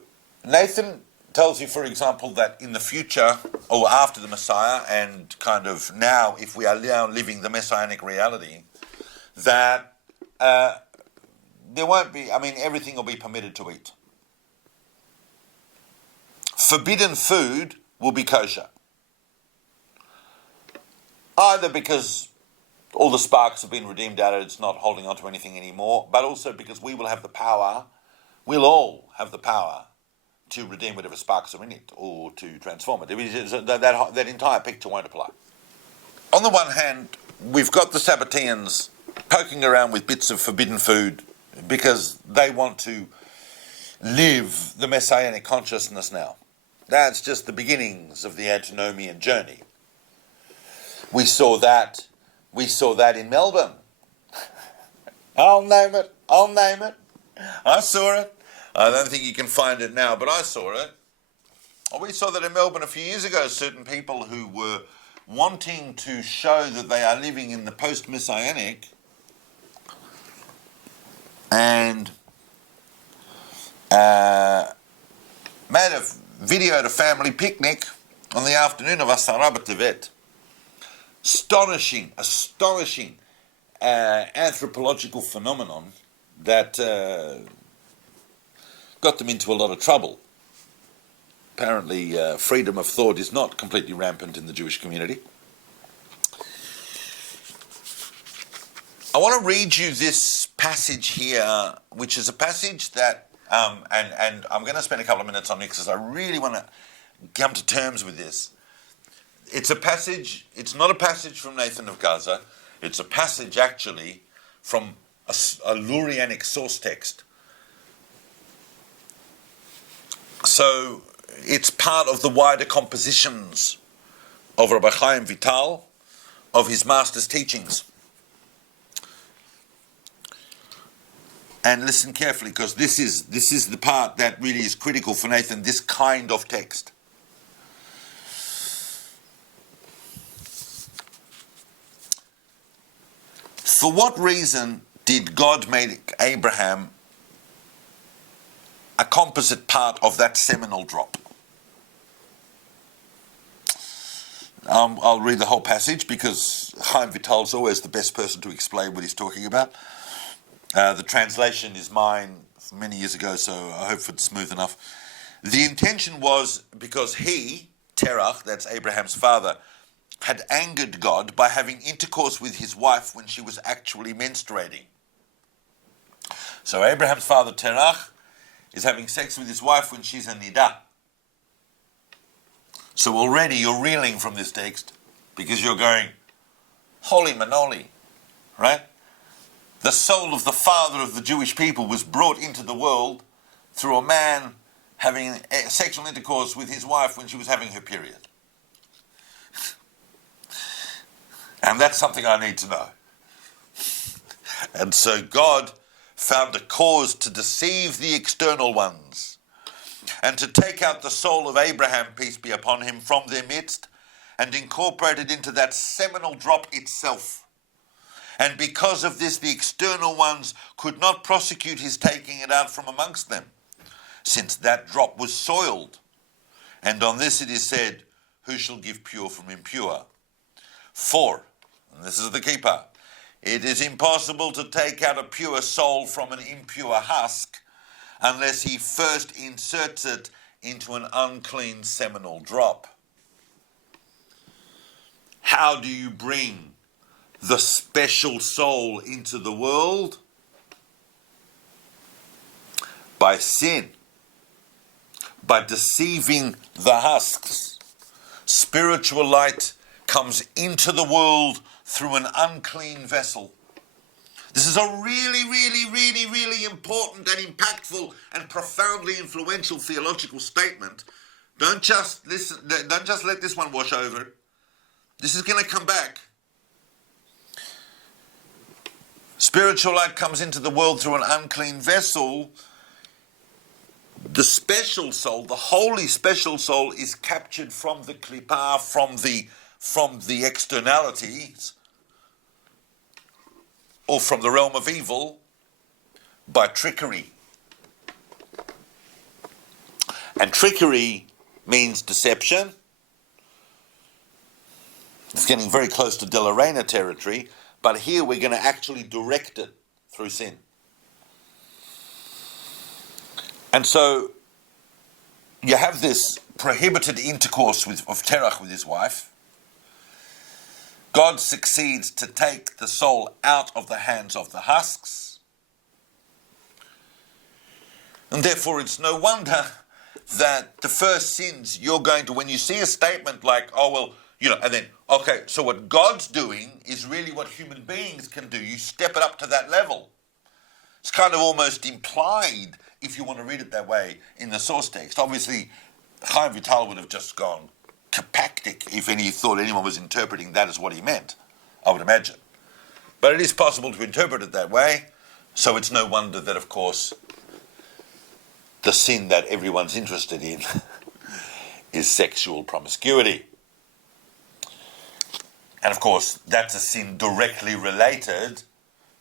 Nathan tells you, for example, that in the future, or after the Messiah, and kind of now, if we are now living the Messianic reality, that there won't be, everything will be permitted to eat. Forbidden food will be kosher. Either because all the sparks have been redeemed out of it, it's not holding on to anything anymore, but also because we will have the power, we'll all have the power to redeem whatever sparks are in it, or to transform it. That entire picture won't apply. On the one hand, we've got the Sabbateans poking around with bits of forbidden food because they want to live the Messianic consciousness now. That's just the beginnings of the antinomian journey. We saw that in Melbourne. I'll name it. I saw it. I don't think you can find it now, but I saw it. We saw that in Melbourne a few years ago, certain people who were wanting to show that they are living in the post-Messianic and made a video at a family picnic on the afternoon of Asara B'Tevet. Astonishing anthropological phenomenon that got them into a lot of trouble. Apparently, freedom of thought is not completely rampant in the Jewish community. I want to read you this passage here, which is a passage that, and I'm going to spend a couple of minutes on it because I really want to come to terms with this. It's a passage, it's not a passage from Nathan of Gaza, it's a passage actually from a Lurianic source text. So it's part of the wider compositions of Rabbi Chaim Vital, of his master's teachings. And listen carefully, because this is the part that really is critical for Nathan, this kind of text. For what reason did God make Abraham a composite part of that seminal drop? I'll read the whole passage because Chaim Vital is always the best person to explain what he's talking about. The translation is mine from many years ago, so I hope it's smooth enough. The intention was because he, Terach, that's Abraham's father, had angered God by having intercourse with his wife when she was actually menstruating. So Abraham's father, Terach, is having sex with his wife when she's a nidah. So already you're reeling from this text because you're going, holy manoli, right? The soul of the father of the Jewish people was brought into the world through a man having sexual intercourse with his wife when she was having her period. And that's something I need to know. And so God found a cause to deceive the external ones and to take out the soul of Abraham, peace be upon him, from their midst and incorporate it into that seminal drop itself. And because of this, the external ones could not prosecute his taking it out from amongst them, since that drop was soiled. And on this it is said, who shall give pure from impure? For, and this is the key part, it is impossible to take out a pure soul from an impure husk unless he first inserts it into an unclean seminal drop. How do you bring the special soul into the world? By sin, by deceiving the husks. Spiritual light comes into the world through an unclean vessel. This is a really, really, really, really important and impactful and profoundly influential theological statement. Don't just listen. Don't just let this one wash over. This is going to come back. Spiritual light comes into the world through an unclean vessel. The special soul, the holy special soul, is captured from the klippah, from the externalities, or from the realm of evil, by trickery. And trickery means deception. It's getting very close to Della Reina territory, but here we're going to actually direct it through sin. And so you have this prohibited intercourse of Terach with his wife. God succeeds to take the soul out of the hands of the husks. And therefore it's no wonder that the first sins you're going to, when you see a statement like, oh, well, and then, okay, so what God's doing is really what human beings can do. You step it up to that level. It's kind of almost implied, if you want to read it that way, in the source text. Obviously, Chaim Vital would have just gone kapaktik if he thought anyone was interpreting that as what he meant, I would imagine. But it is possible to interpret it that way, so it's no wonder that, of course, the sin that everyone's interested in is sexual promiscuity. And of course, that's a sin directly related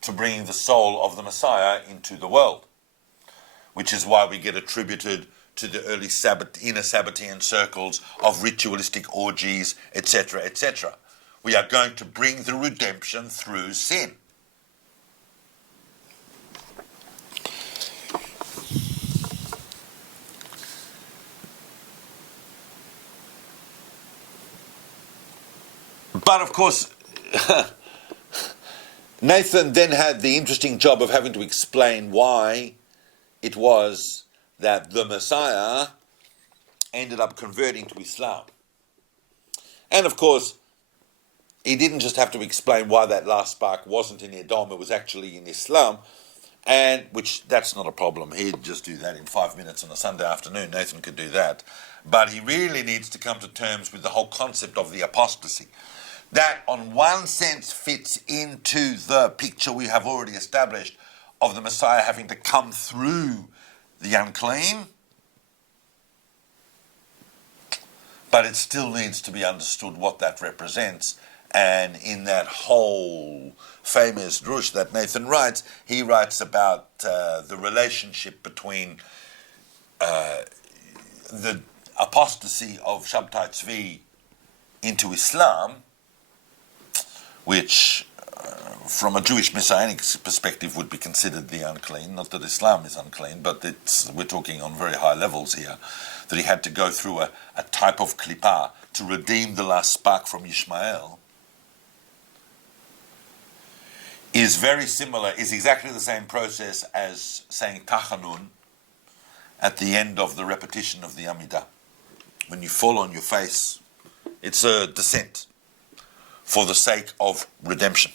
to bringing the soul of the Messiah into the world, which is why we get attributed to the early inner Sabbatean circles of ritualistic orgies, etc., etc. We are going to bring the redemption through sin. But of course, Nathan then had the interesting job of having to explain why it was that the Messiah ended up converting to Islam. And of course, he didn't just have to explain why that last spark wasn't in Edom, it was actually in Islam, and which that's not a problem. He'd just do that in 5 minutes on a Sunday afternoon. Nathan could do that. But he really needs to come to terms with the whole concept of the apostasy. That, on one sense, fits into the picture we have already established of the Messiah having to come through the unclean, but it still needs to be understood what that represents. And in that whole famous drush that Nathan writes, he writes about the relationship between the apostasy of Shabbetai Zvi into Islam, which from a Jewish Messianic perspective would be considered the unclean. Not that Islam is unclean, but we're talking on very high levels here, that he had to go through a type of klippah to redeem the last spark from Ishmael, is very similar, is exactly the same process as saying Tachanun at the end of the repetition of the Amidah. When you fall on your face, it's a descent for the sake of redemption.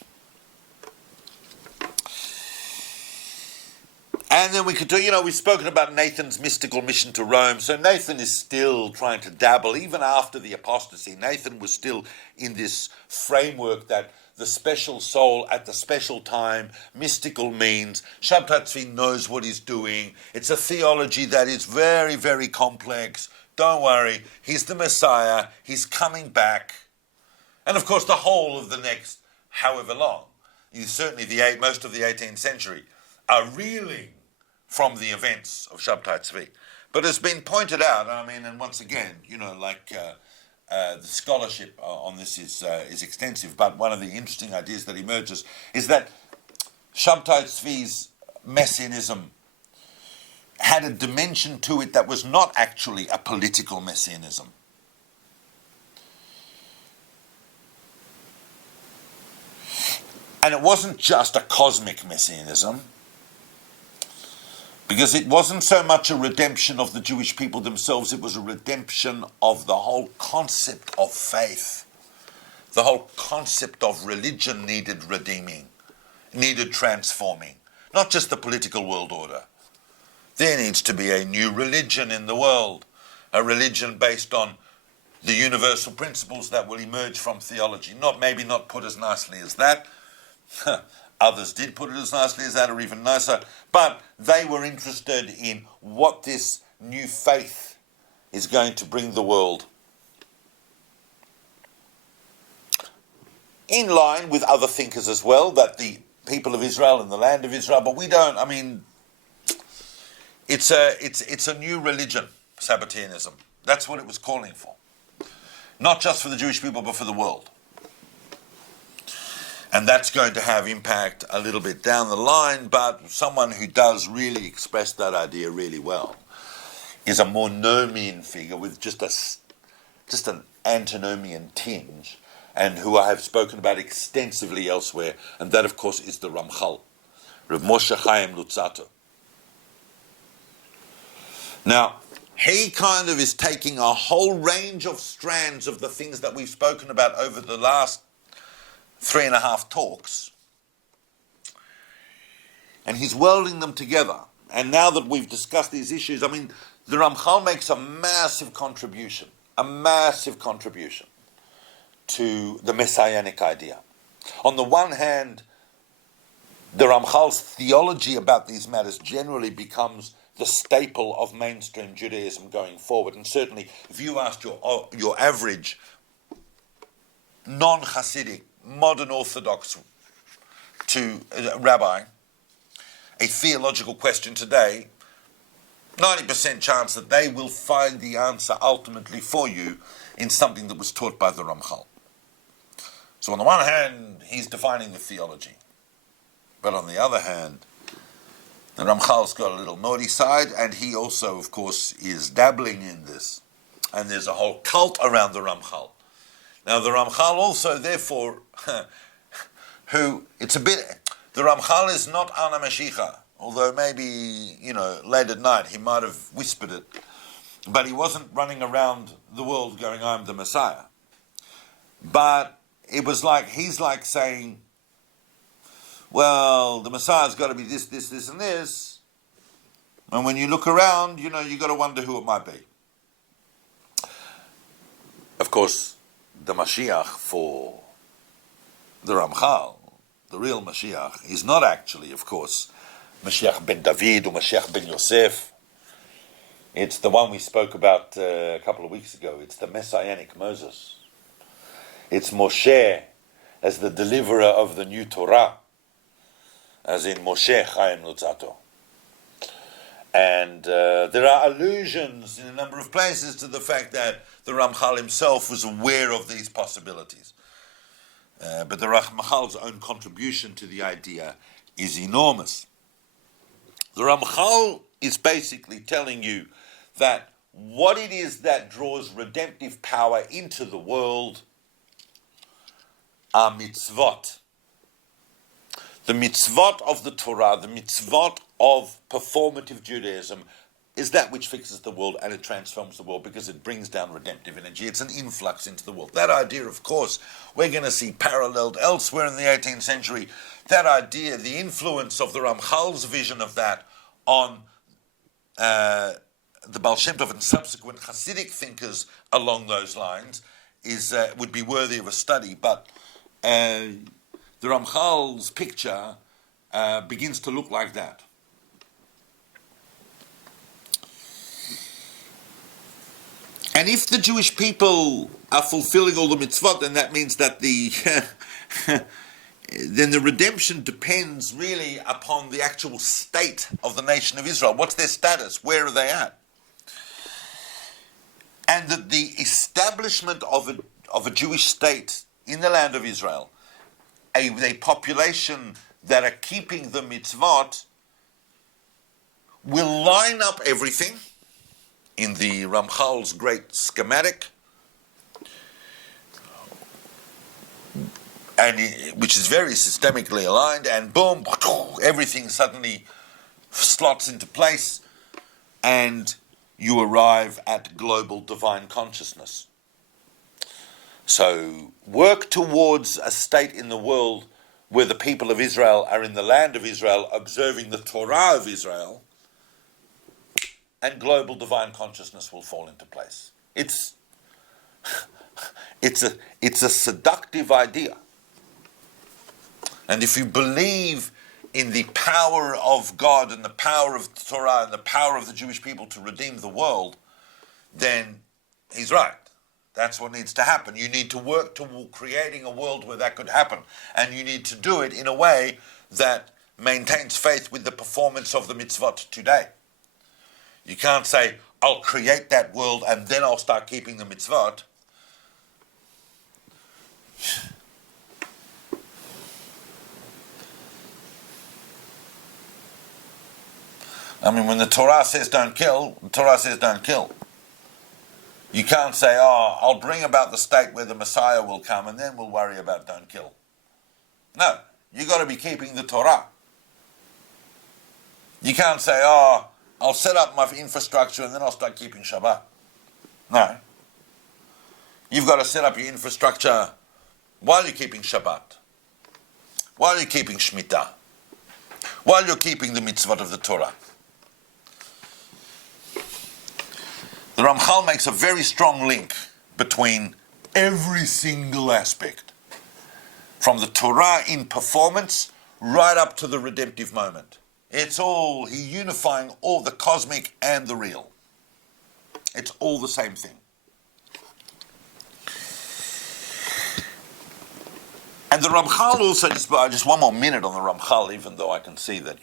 And then we could do, we've spoken about Nathan's mystical mission to Rome. So Nathan is still trying to dabble, even after the apostasy. Nathan was still in this framework that the special soul at the special time, mystical means. Shabbetai Zvi knows what he's doing. It's a theology that is very, very complex. Don't worry, he's the Messiah. He's coming back. And of course, the whole of the next however long, certainly most of the 18th century, are reeling from the events of Shabbetai Zvi. But it's been pointed out, and once again, the scholarship on this is extensive, but one of the interesting ideas that emerges is that Shabbetai Zvi's messianism had a dimension to it that was not actually a political messianism. And it wasn't just a cosmic messianism, because it wasn't so much a redemption of the Jewish people themselves, it was a redemption of the whole concept of faith. The whole concept of religion needed redeeming, needed transforming. Not just the political world order. There needs to be a new religion in the world, a religion based on the universal principles that will emerge from theology. Maybe not put as nicely as that. Others did put it as nicely as that, or even nicer, but they were interested in what this new faith is going to bring the world. In line with other thinkers as well, that the people of Israel and the land of Israel, but we don't, it's a new religion. Sabbateanism. That's what it was calling for. Not just for the Jewish people, but for the world. And that's going to have impact a little bit down the line, but someone who does really express that idea really well is a more nomian figure with just an antinomian tinge, and who I have spoken about extensively elsewhere, and that, of course, is the Ramchal, Rav Moshe Chaim Luzzatto. Now, he kind of is taking a whole range of strands of the things that we've spoken about over the last 3.5 talks, and he's welding them together. And now that we've discussed these issues, I mean, the Ramchal makes a massive contribution to the Messianic idea. On the one hand, the Ramchal's theology about these matters generally becomes the staple of mainstream Judaism going forward. And certainly, if you asked your average non-Hasidic, modern Orthodox rabbi a theological question today, 90% chance that they will find the answer ultimately for you in something that was taught by the Ramchal. So on the one hand, he's defining the theology. But on the other hand, the Ramchal's got a little naughty side, and he also, of course, is dabbling in this. And there's a whole cult around the Ramchal. Now, the Ramchal also, therefore, the Ramchal is not Ana Mashiach, although maybe, late at night he might have whispered it. But he wasn't running around the world going, I'm the Messiah. But it was like, he's like saying, well, the Messiah's got to be this, this, this, and this. And when you look around, you got to wonder who it might be. Of course, the Mashiach for the Ramchal, the real Mashiach, is not actually, of course, Mashiach ben David or Mashiach ben Yosef. It's the one we spoke about a couple of weeks ago. It's the Messianic Moses. It's Moshe as the deliverer of the new Torah, as in Moshe Chaim Luzzatto. And there are allusions in a number of places to the fact that the Ramchal himself was aware of these possibilities. But the Ramchal's own contribution to the idea is enormous. The Ramchal is basically telling you that what it is that draws redemptive power into the world are mitzvot. The mitzvot of the Torah, the mitzvot of performative Judaism, is that which fixes the world, and it transforms the world because it brings down redemptive energy. It's an influx into the world. That idea, of course, we're going to see paralleled elsewhere in the 18th century. That idea, the influence of the Ramchal's vision of that on the Baal Shem Tov and subsequent Hasidic thinkers along those lines would be worthy of a study. But the Ramchal's picture begins to look like that. And if the Jewish people are fulfilling all the mitzvot, then that means that then the redemption depends really upon the actual state of the nation of Israel. What's their status? Where are they at? And that the establishment of a Jewish state in the land of Israel, a population that are keeping the mitzvot, will line up everything in the Ramchal's great schematic, which is very systemically aligned, and boom, everything suddenly slots into place, and you arrive at global divine consciousness. So work towards a state in the world where the people of Israel are in the land of Israel, observing the Torah of Israel, and global divine consciousness will fall into place. It's a seductive idea. And if you believe in the power of God and the power of the Torah and the power of the Jewish people to redeem the world, then he's right. That's what needs to happen. You need to work toward creating a world where that could happen. And you need to do it in a way that maintains faith with the performance of the mitzvot today. You can't say, I'll create that world and then I'll start keeping the mitzvot. I mean, when the Torah says don't kill, the Torah says don't kill. You can't say, I'll bring about the state where the Messiah will come and then we'll worry about don't kill. No, you've got to be keeping the Torah. You can't say, I'll set up my infrastructure and then I'll start keeping Shabbat. No. You've got to set up your infrastructure while you're keeping Shabbat, while you're keeping Shemitah, while you're keeping the mitzvot of the Torah. The Ramchal makes a very strong link between every single aspect, from the Torah in performance right up to the redemptive moment. It's all, he's unifying all the cosmic and the real. It's all the same thing. And the Ramchal also, just one more minute on the Ramchal, even though I can see that,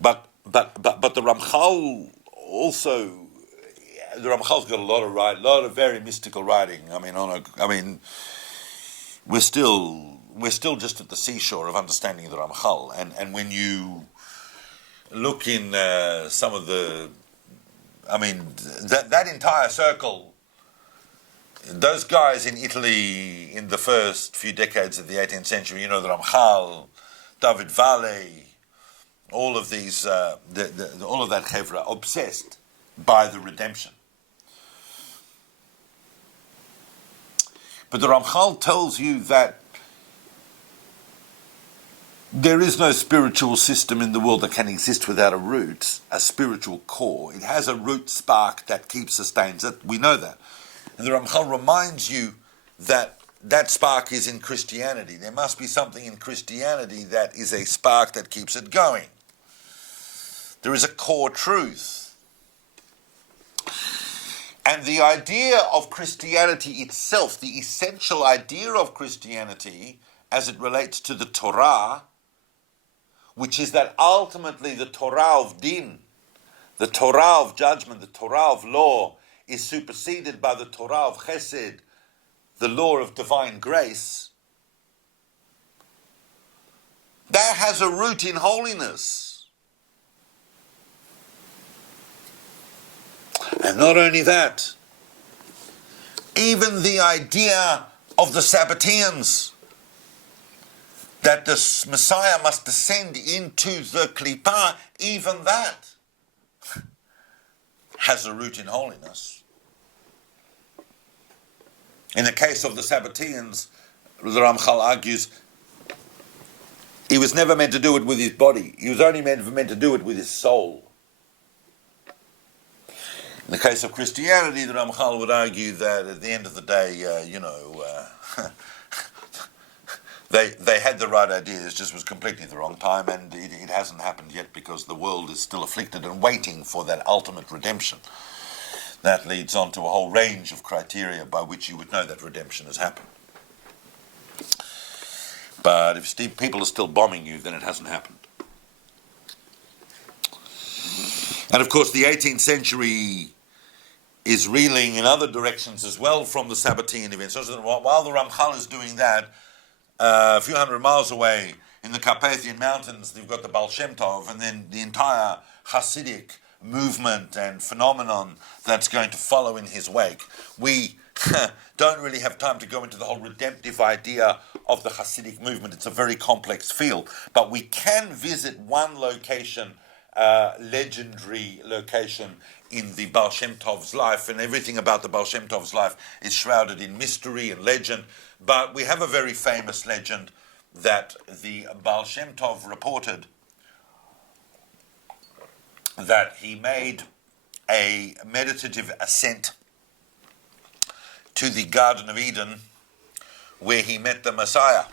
but the Ramchal also, the Ramchal's got a lot of very mystical writing. We're still just at the seashore of understanding the Ramchal, and when you look in some of that entire circle, those guys in Italy in the first few decades of the 18th century, the Ramchal, David Valle, all of these, all of that chevra, obsessed by the redemption. But the Ramchal tells you that there is no spiritual system in the world that can exist without a root, a spiritual core. It has a root spark that sustains it. We know that. And the Ramchal reminds you that that spark is in Christianity. There must be something in Christianity that is a spark that keeps it going. There is a core truth. And the idea of Christianity itself, the essential idea of Christianity as it relates to the Torah, which is that ultimately the Torah of Din, the Torah of judgment, the Torah of law, is superseded by the Torah of Chesed, the law of divine grace, that has a root in holiness. And not only that, even the idea of the Sabbateans, that the Messiah must descend into the Klippah, even that has a root in holiness. In the case of the Sabbateans, the Ramchal argues, he was never meant to do it with his body. He was only meant to do it with his soul. In the case of Christianity, the Ramchal would argue that at the end of the day, they had the right idea, it just was completely the wrong time, and it hasn't happened yet because the world is still afflicted and waiting for that ultimate redemption. That leads on to a whole range of criteria by which you would know that redemption has happened. But if people are still bombing you, then it hasn't happened. And of course, the 18th century is reeling in other directions as well from the Sabbatean events. So while the Ramchal is doing that, a few hundred miles away in the Carpathian Mountains, you've got the Baal Shem Tov, and then the entire Hasidic movement and phenomenon that's going to follow in his wake. We don't really have time to go into the whole redemptive idea of the Hasidic movement. It's a very complex field, but we can visit one location, legendary location in the Baal Shem Tov's life, and everything about the Baal Shem Tov's life is shrouded in mystery and legend. But we have a very famous legend that the Baal Shem Tov reported that he made a meditative ascent to the Garden of Eden where he met the Messiah.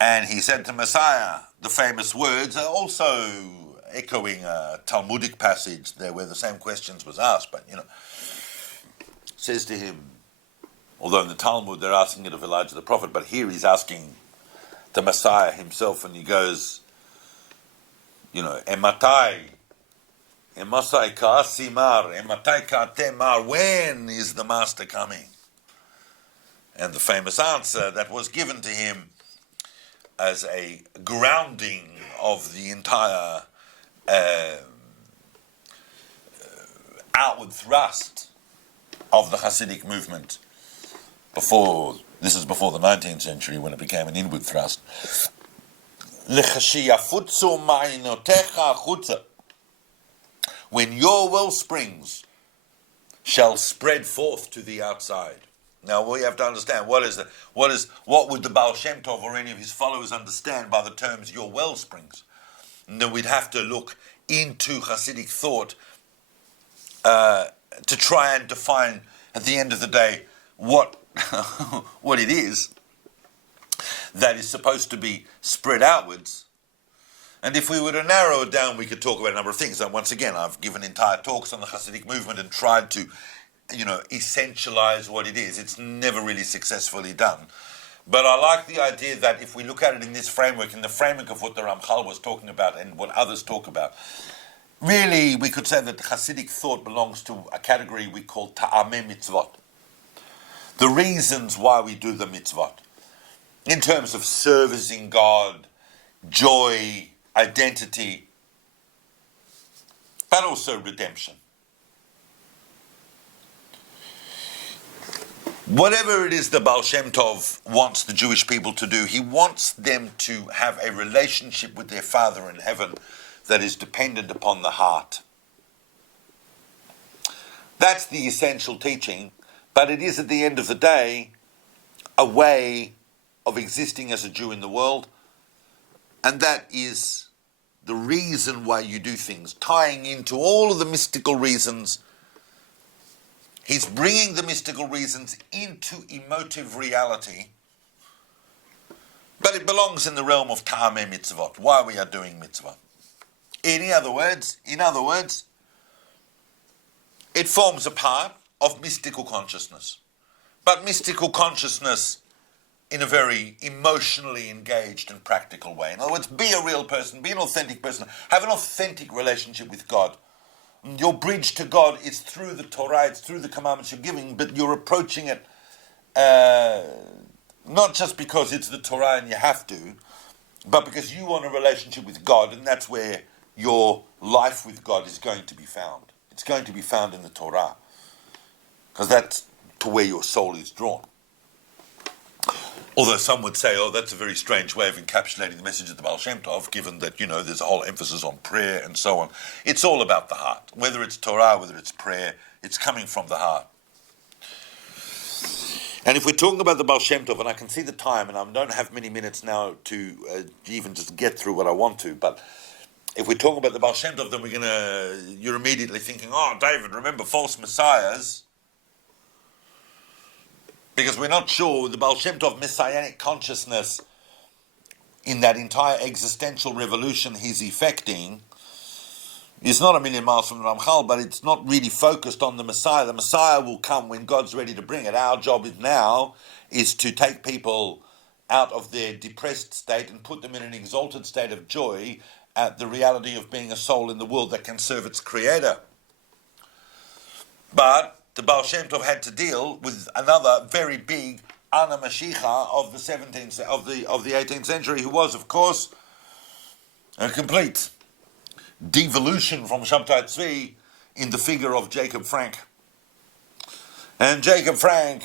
And he said to Messiah the famous words, also echoing a Talmudic passage there where the same questions was asked, but says to him, although in the Talmud they're asking it of Elijah the prophet, but here he's asking the Messiah himself, and he goes, Ematai Emosai ka'asimar, ematai ka'temar, when is the master coming? And the famous answer that was given to him as a grounding of the entire outward thrust of the Hasidic movement this is before the 19th century when it became an inward thrust. When your well springs shall spread forth to the outside. Now we have to understand what would the Baal Shem Tov or any of his followers understand by the terms your well springs. And then we'd have to look into Hasidic thought to try and define at the end of the day what what it is that is supposed to be spread outwards. And if we were to narrow it down, we could talk about a number of things. And once again, I've given entire talks on the Hasidic movement and tried to, essentialize what it is. It's never really successfully done. But I like the idea that if we look at it in this framework, in the framework of what the Ramchal was talking about and what others talk about, really we could say that the Hasidic thought belongs to a category we call ta'ameh mitzvot. The reasons why we do the mitzvot, in terms of servicing God, joy, identity, but also redemption. Whatever it is the Baal Shem Tov wants the Jewish people to do, he wants them to have a relationship with their Father in heaven that is dependent upon the heart. That's the essential teaching, but it is at the end of the day a way of existing as a Jew in the world, and that is the reason why you do things, tying into all of the mystical reasons. He's bringing the mystical reasons into emotive reality, but it belongs in the realm of ta'ameh mitzvot, why we are doing mitzvah. In other words, it forms a part of mystical consciousness, but mystical consciousness in a very emotionally engaged and practical way. In other words, be a real person, be an authentic person, have an authentic relationship with God. Your bridge to God is through the Torah, it's through the commandments you're giving, but you're approaching it not just because it's the Torah and you have to, but because you want a relationship with God, and that's where your life with God is going to be found. It's going to be found in the Torah, because that's to where your soul is drawn. Although some would say, that's a very strange way of encapsulating the message of the Baal Shem Tov, given that, there's a whole emphasis on prayer and so on. It's all about the heart. Whether it's Torah, whether it's prayer, it's coming from the heart. And if we're talking about the Baal Shem Tov, and I can see the time, and I don't have many minutes now to even just get through what I want to, but if we're talking about the Baal Shem Tov, then you're immediately thinking, David, remember false messiahs? Because we're not sure the Baal Shem Tov Messianic consciousness in that entire existential revolution he's effecting is not a million miles from the Ramchal, but it's not really focused on the Messiah. The Messiah will come when God's ready to bring it. Our job is to take people out of their depressed state and put them in an exalted state of joy at the reality of being a soul in the world that can serve its Creator. But the Baal Shem Tov had to deal with another very big Ana Mashiach of the 18th century, who was, of course, a complete devolution from Shabbetai Zvi in the figure of Jacob Frank. And Jacob Frank,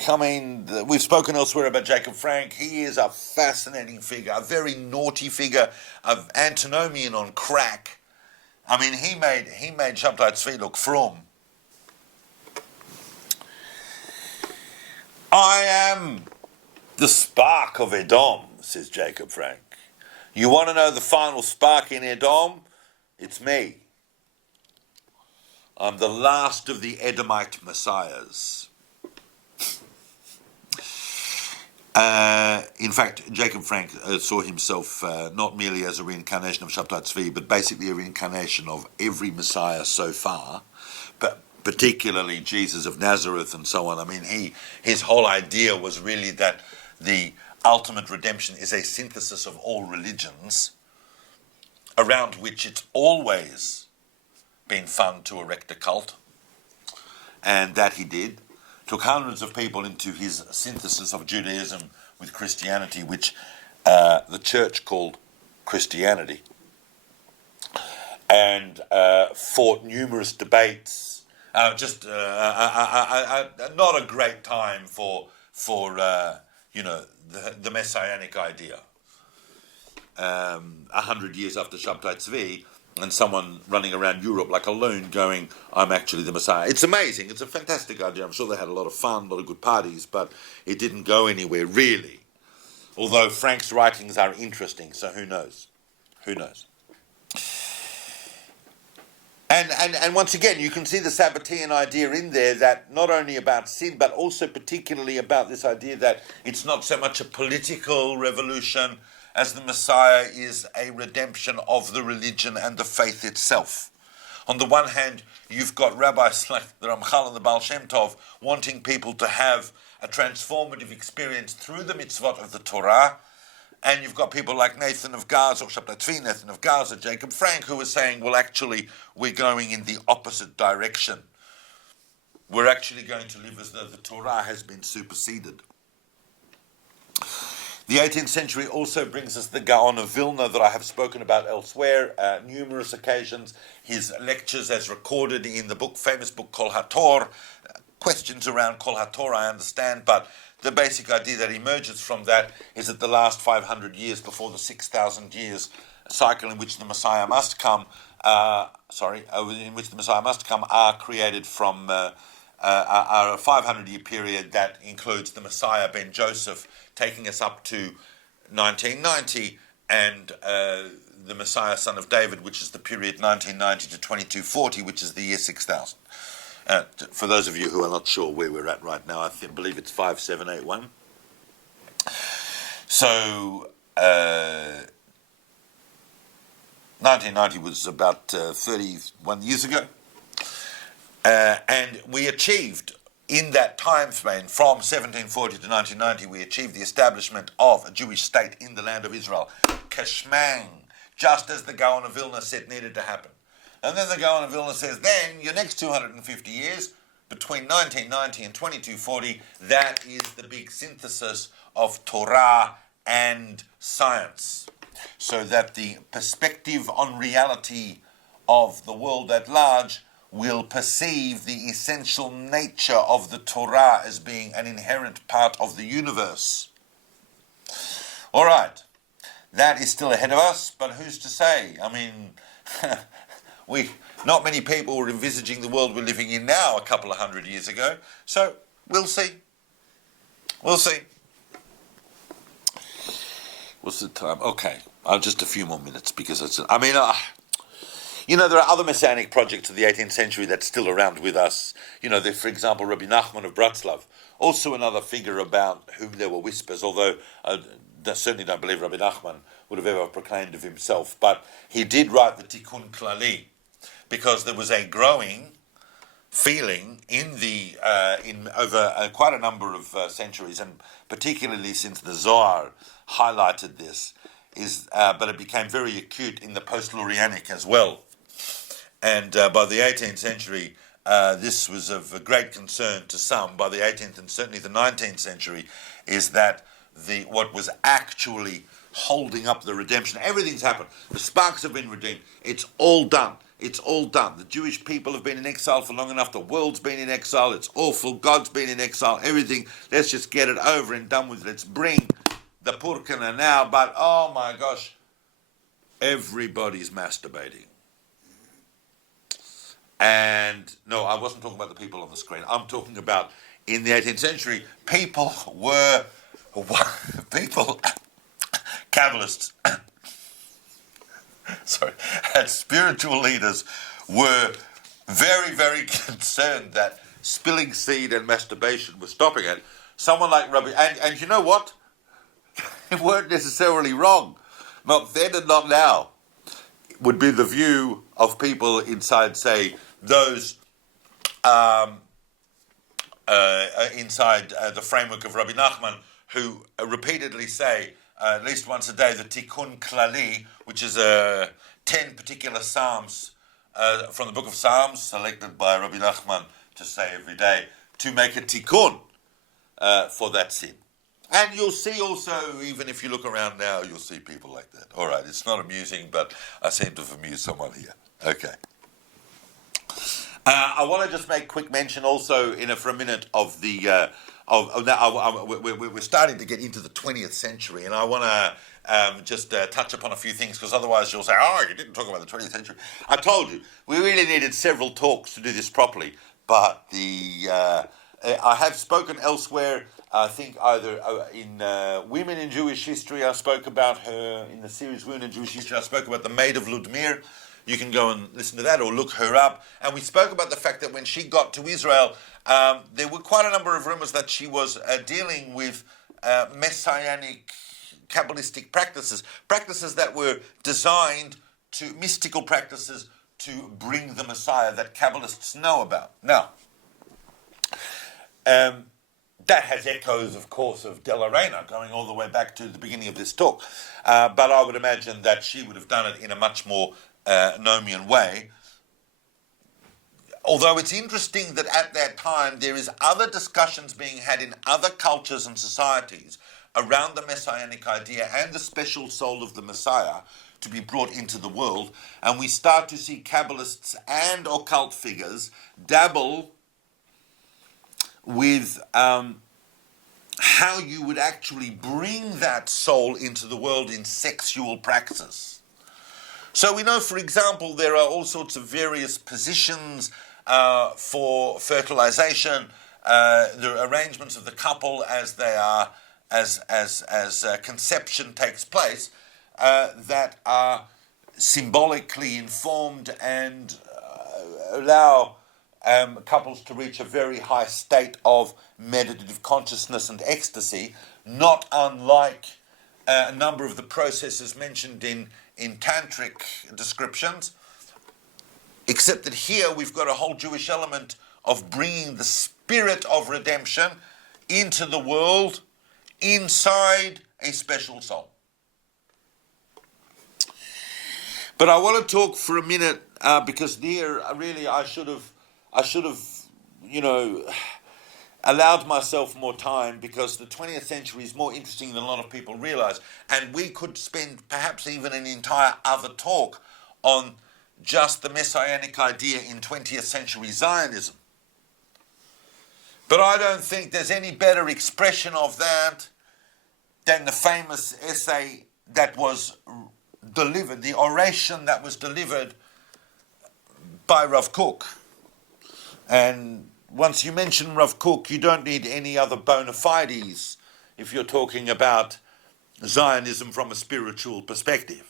we've spoken elsewhere about Jacob Frank. He is a fascinating figure, a very naughty figure, of antinomian on crack. He made Shabbetai Zvi look from. I am the spark of Edom, says Jacob Frank. You want to know the final spark in Edom? It's me. I'm the last of the Edomite messiahs. In fact, Jacob Frank saw himself not merely as a reincarnation of Shabbetai Zvi, but basically a reincarnation of every messiah so far, but particularly Jesus of Nazareth and so on. His whole idea was really that the ultimate redemption is a synthesis of all religions, around which it's always been fun to erect a cult, and that he did. Took hundreds of people into his synthesis of Judaism with Christianity, which the church called Christianity, and fought numerous debates. Not a great time for the Messianic idea. 100 years after Shabbetai Zvi, and someone running around Europe like a loon going, I'm actually the Messiah. It's amazing. It's a fantastic idea. I'm sure they had a lot of fun, a lot of good parties, but it didn't go anywhere, really. Although Frank's writings are interesting, so who knows? Who knows? And once again, you can see the Sabbatean idea in there, that not only about sin, but also particularly about this idea that it's not so much a political revolution as the Messiah is a redemption of the religion and the faith itself. On the one hand, you've got rabbis like the Ramchal and the Baal Shem Tov wanting people to have a transformative experience through the mitzvot of the Torah, and you've got people like Nathan of Gaza, or Shabbetai Zvi, Nathan of Gaza, Jacob Frank, who are saying, well, actually, we're going in the opposite direction. We're actually going to live as though the Torah has been superseded. The 18th century also brings us the Gaon of Vilna that I have spoken about elsewhere, numerous occasions. His lectures as recorded in the famous book Kol HaTor. Questions around Kol HaTor I understand, but the basic idea that emerges from that is that the last 500 years before the 6,000 years cycle in which the Messiah must come, are created from a 500-year period that includes the Messiah ben Joseph taking us up to 1990, and the Messiah son of David, which is the period 1990 to 2240, which is the year 6000. For those of you who are not sure where we're at right now, I believe it's 5781. So 1990 was about 31 years ago. And we achieved, in that time span, from 1740 to 1990, we achieved the establishment of a Jewish state in the land of Israel. Kashmang, just as the Gaon of Vilna said needed to happen. And then the Gaon of Vilna says, then, your next 250 years, between 1990 and 2240, that is the big synthesis of Torah and science. So that the perspective on reality of the world at large will perceive the essential nature of the Torah as being an inherent part of the universe. All right, that is still ahead of us, but who's to say? I mean, not many people were envisaging the world we're living in now a couple of hundred years ago, so we'll see. We'll see. What's the time? Okay, just a few more minutes, because there are other Messianic projects of the 18th century that's still around with us. For example, Rabbi Nachman of Breslov, also another figure about whom there were whispers, although I certainly don't believe Rabbi Nachman would have ever proclaimed of himself. But he did write the Tikkun Klali, because there was a growing feeling over quite a number of centuries, and particularly since the Zohar highlighted this, but it became very acute in the post-Lurianic as well. And by the 18th century, this was of great concern to some. By the 18th and certainly the 19th century, is that what was actually holding up the redemption, everything's happened. The sparks have been redeemed. It's all done. It's all done. The Jewish people have been in exile for long enough. The world's been in exile. It's awful. God's been in exile. Everything. Let's just get it over and done with. Let's bring the Purkana now. But, oh my gosh, everybody's masturbating. And no, I wasn't talking about the people on the screen. I'm talking about in the 18th century, Kabbalists, and spiritual leaders were very, very concerned that spilling seed and masturbation was stopping it. Someone like Rabbi, and you know what? They weren't necessarily wrong. Not then and not now. Would be the view of people inside, say, those inside the framework of Rabbi Nachman, who repeatedly say, at least once a day, the Tikkun Klali, which is 10 particular psalms from the book of Psalms, selected by Rabbi Nachman to say every day, to make a tikkun for that sin. And you'll see also, even if you look around now, you'll see people like that. All right, it's not amusing, but I seem to have amused someone here. Okay. I want to just make quick mention also for a minute of the we're starting to get into the 20th century, and I want to just touch upon a few things, because otherwise you'll say, oh, you didn't talk about the 20th century. I told you, we really needed several talks to do this properly, but I have spoken elsewhere, I think either in Women in Jewish History, I spoke about her, in the series Women in Jewish History, I spoke about the Maid of Ludmir. You can go and listen to that or look her up. And we spoke about the fact that when she got to Israel, there were quite a number of rumors that she was dealing with Messianic Kabbalistic practices that were designed to, mystical practices to bring the Messiah that Kabbalists know about. Now, that has echoes, of course, of Della Reina, going all the way back to the beginning of this talk. But I would imagine that she would have done it in a much more Nomian way. Although it's interesting that at that time there is other discussions being had in other cultures and societies around the Messianic idea and the special soul of the Messiah to be brought into the world, and we start to see Kabbalists and occult figures dabble with how you would actually bring that soul into the world in sexual praxis. So we know, for example, there are all sorts of various positions for fertilization, the arrangements of the couple as they are, as conception takes place, that are symbolically informed and allow couples to reach a very high state of meditative consciousness and ecstasy, not unlike a number of the processes mentioned in tantric descriptions, except that here we've got a whole Jewish element of bringing the spirit of redemption into the world inside a special soul. But I want to talk for a minute because there really I should have allowed myself more time, because the 20th century is more interesting than a lot of people realize, and we could spend perhaps even an entire other talk on just the Messianic idea in 20th century Zionism. But I don't think there's any better expression of that than the famous essay that was delivered, the oration that was delivered by Rav Kook. And once you mention Rav Kook, you don't need any other bona fides if you're talking about Zionism from a spiritual perspective.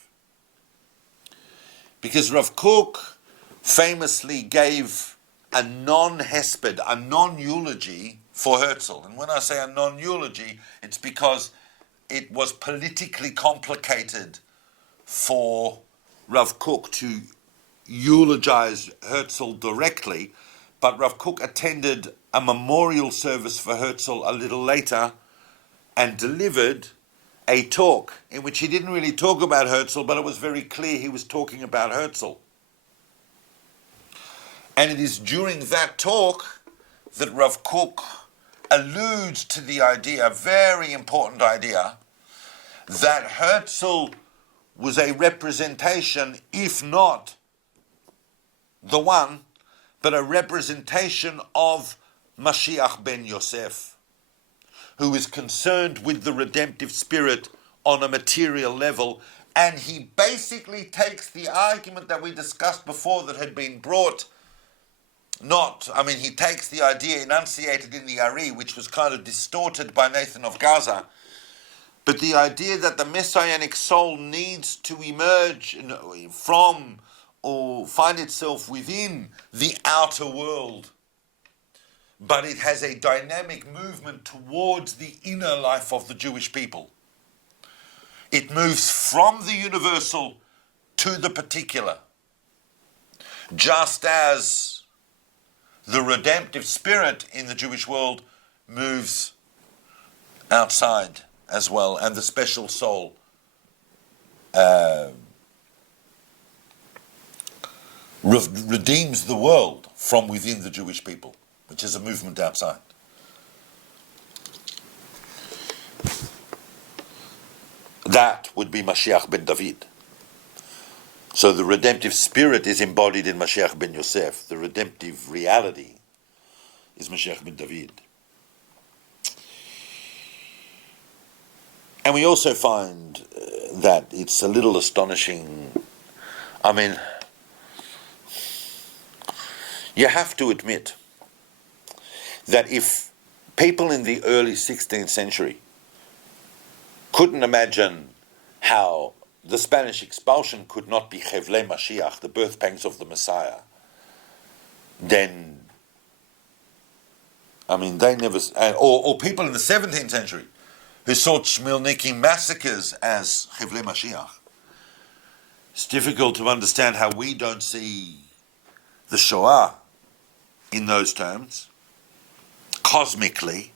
Because Rav Kook famously gave a non-hesped, a non-eulogy for Herzl. And when I say a non-eulogy, it's because it was politically complicated for Rav Kook to eulogize Herzl directly. But Rav Kook attended a memorial service for Herzl a little later and delivered a talk in which he didn't really talk about Herzl, but it was very clear he was talking about Herzl. And it is during that talk that Rav Kook alludes to the idea, a very important idea, that Herzl was a representation, if not the one, but a representation of Mashiach ben Yosef, who is concerned with the redemptive spirit on a material level. And he basically takes the argument that we discussed before that had been brought, he takes the idea enunciated in the Ari, which was kind of distorted by Nathan of Gaza, but the idea that the Messianic soul needs to emerge from or find itself within the outer world, but it has a dynamic movement towards the inner life of the Jewish people. It moves from the universal to the particular, just as the redemptive spirit in the Jewish world moves outside as well, and the special soul redeems the world from within the Jewish people, which is a movement outside. That would be Mashiach ben David. So the redemptive spirit is embodied in Mashiach ben Yosef. The redemptive reality is Mashiach ben David. And we also find that it's a little astonishing. I mean, you have to admit that if people in the early 16th century couldn't imagine how the Spanish expulsion could not be Chevlei Mashiach, the birth pangs of the Messiah, then, I mean, they never, or people in the 17th century who saw Chmielnicki massacres as Chevlei Mashiach. It's difficult to understand how we don't see the Shoah in those terms, cosmically,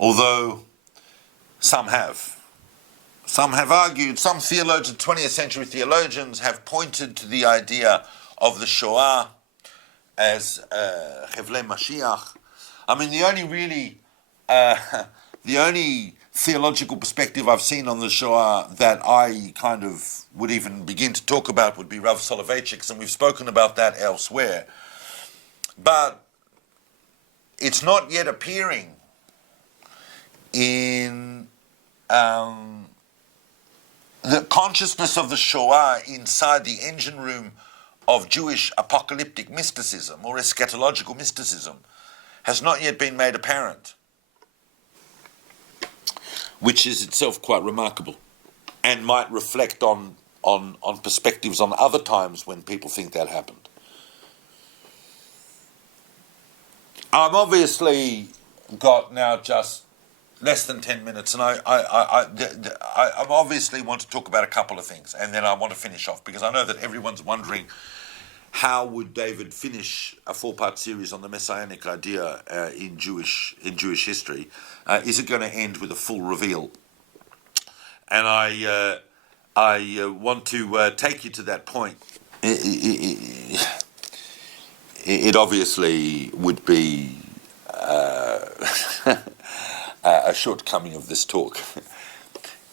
although some have. Some have argued, some theologians, 20th century theologians, have pointed to the idea of the Shoah as Chevlei Mashiach. I mean, the only theological perspective I've seen on the Shoah that I kind of would even begin to talk about would be Rav Soloveitchik's, and we've spoken about that elsewhere. But it's not yet appearing in the consciousness of the Shoah inside the engine room of Jewish apocalyptic mysticism or eschatological mysticism has not yet been made apparent, which is itself quite remarkable and might reflect on perspectives on other times when people think that happened. I've obviously got now just less than 10 minutes, and I obviously want to talk about a couple of things, and then I want to finish off, because I know that everyone's wondering how would David finish a 4-part series on the Messianic idea in Jewish history. Is it going to end with a full reveal? And I want to take you to that point. It obviously would be a shortcoming of this talk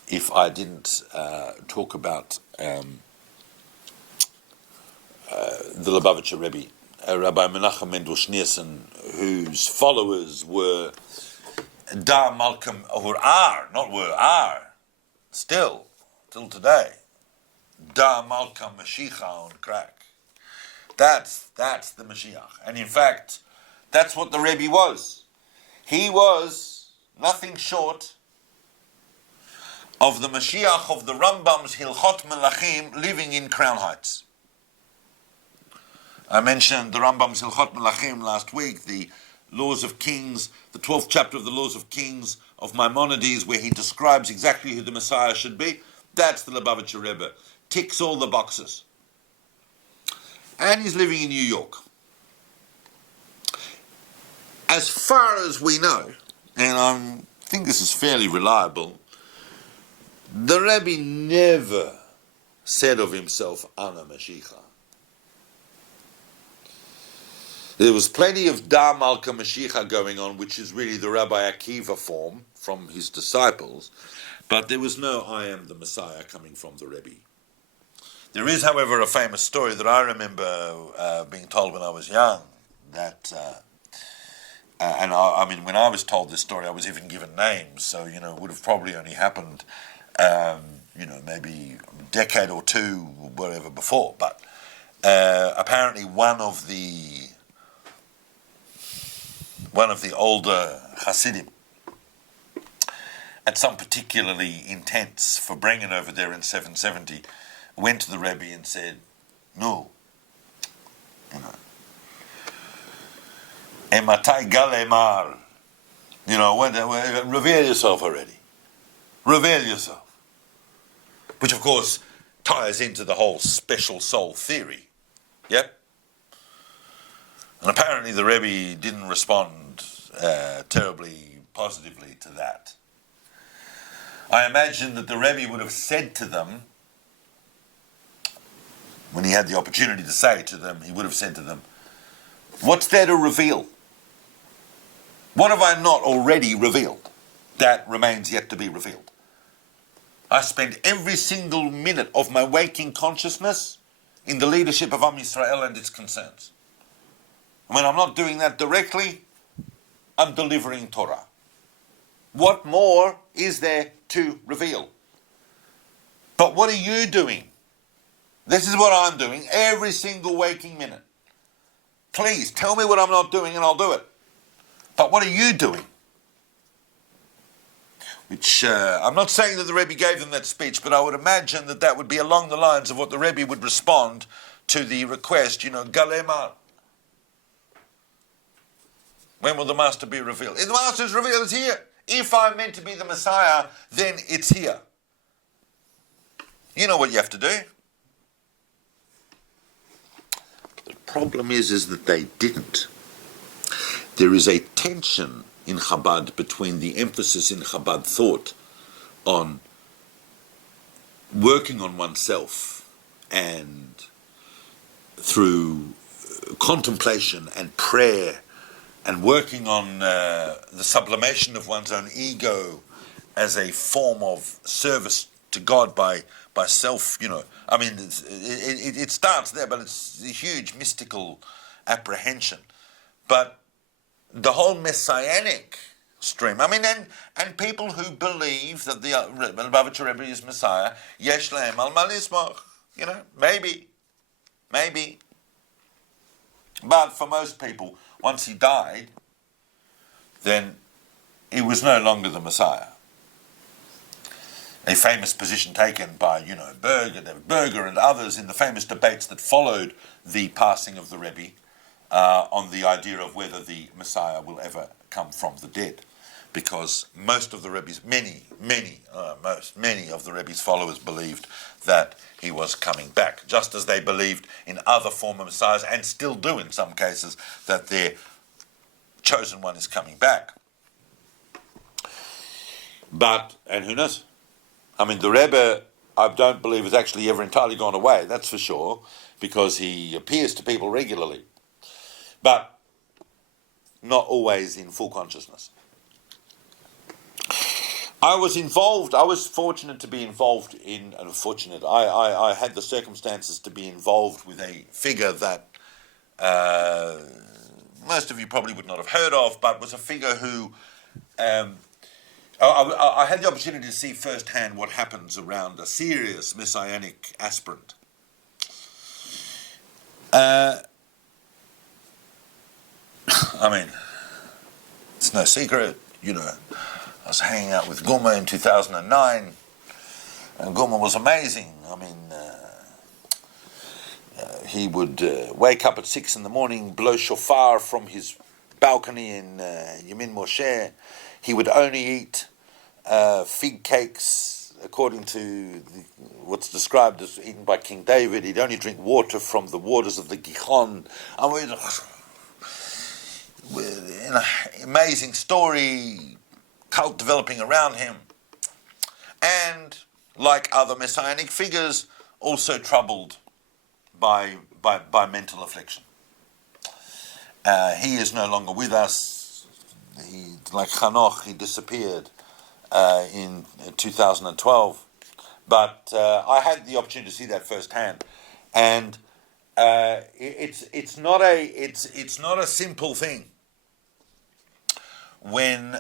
if I didn't talk about the Lubavitcher Rebbe, Rabbi Menachem Mendel, whose followers were still today, Da Malka Mashiach on crack. That's the Mashiach. And in fact, that's what the Rebbe was. He was nothing short of the Mashiach of the Rambam's Hilchot Melachim living in Crown Heights. I mentioned the Rambam's Hilchot Melachim last week, the Laws of Kings, the 12th chapter of the Laws of Kings of Maimonides, where he describes exactly who the Messiah should be. That's the Lubavitcher Rebbe. Ticks all the boxes. And he's living in New York. As far as we know, and I think this is fairly reliable, the Rebbe never said of himself, Ana Mashiach. There was plenty of Da Malka Mashiach going on, which is really the Rabbi Akiva form from his disciples, but there was no I am the Messiah coming from the Rebbe. There is, however, a famous story that I remember being told when I was young, that, and I mean, when I was told this story, I was even given names, so, it would have probably only happened, maybe a decade or two, whatever, before, but apparently one of the older Hasidim, at some particularly intense Verbrengen over there in 770, went to the Rebbe and said, no, Ematai Galemar, reveal yourself already. Reveal yourself. Which, of course, ties into the whole special soul theory. Yep? And apparently the Rebbe didn't respond terribly positively to that. I imagine that the Rebbe would have said to them, when he had the opportunity to say to them, he would have said to them, what's there to reveal? What have I not already revealed that remains yet to be revealed? I spend every single minute of my waking consciousness in the leadership of Am Yisrael and its concerns. When I'm not doing that directly, I'm delivering Torah. What more is there to reveal? But what are you doing? This is what I'm doing every single waking minute. Please tell me what I'm not doing and I'll do it. But what are you doing? Which, I'm not saying that the Rebbe gave them that speech, but I would imagine that that would be along the lines of what the Rebbe would respond to the request, Galema. When will the Master be revealed? If the Master is revealed, it's here. If I'm meant to be the Messiah, then it's here. You know what you have to do. The problem is that they didn't. There is a tension in Chabad between the emphasis in Chabad thought on working on oneself and through contemplation and prayer and working on the sublimation of one's own ego as a form of service to God by self, I mean, it starts there, but it's a huge mystical apprehension. But the whole Messianic stream, I mean, and people who believe that the Lubavitcher Rebbe is Messiah, yesh lehem al ma lismoch, maybe. But for most people, once he died, then he was no longer the Messiah. A famous position taken by, David Berger and others in the famous debates that followed the passing of the Rebbe on the idea of whether the Messiah will ever come from the dead. Because most of the Rebbe's, many of the Rebbe's followers believed that he was coming back, just as they believed in other former messiahs, and still do in some cases, that their chosen one is coming back. But, and who knows? I mean, the Rebbe, I don't believe, has actually ever entirely gone away, that's for sure, because he appears to people regularly, but not always in full consciousness. I was fortunate to be involved in, I had the circumstances to be involved with a figure that most of you probably would not have heard of, but was a figure who, I had the opportunity to see firsthand what happens around a serious Messianic aspirant. I mean, it's no secret, I was hanging out with Guma in 2009, and Guma was amazing. I mean, he would wake up at 6 a.m, blow shofar from his balcony in Yemin Moshe. He would only eat fig cakes, according to what's described as eaten by King David. He'd only drink water from the waters of the Gihon. I mean, an amazing story, cult developing around him. And, like other messianic figures, also troubled by mental affliction. He is no longer with us. Like Hanoch, he disappeared in 2012. But I had the opportunity to see that firsthand, and it's not a simple thing when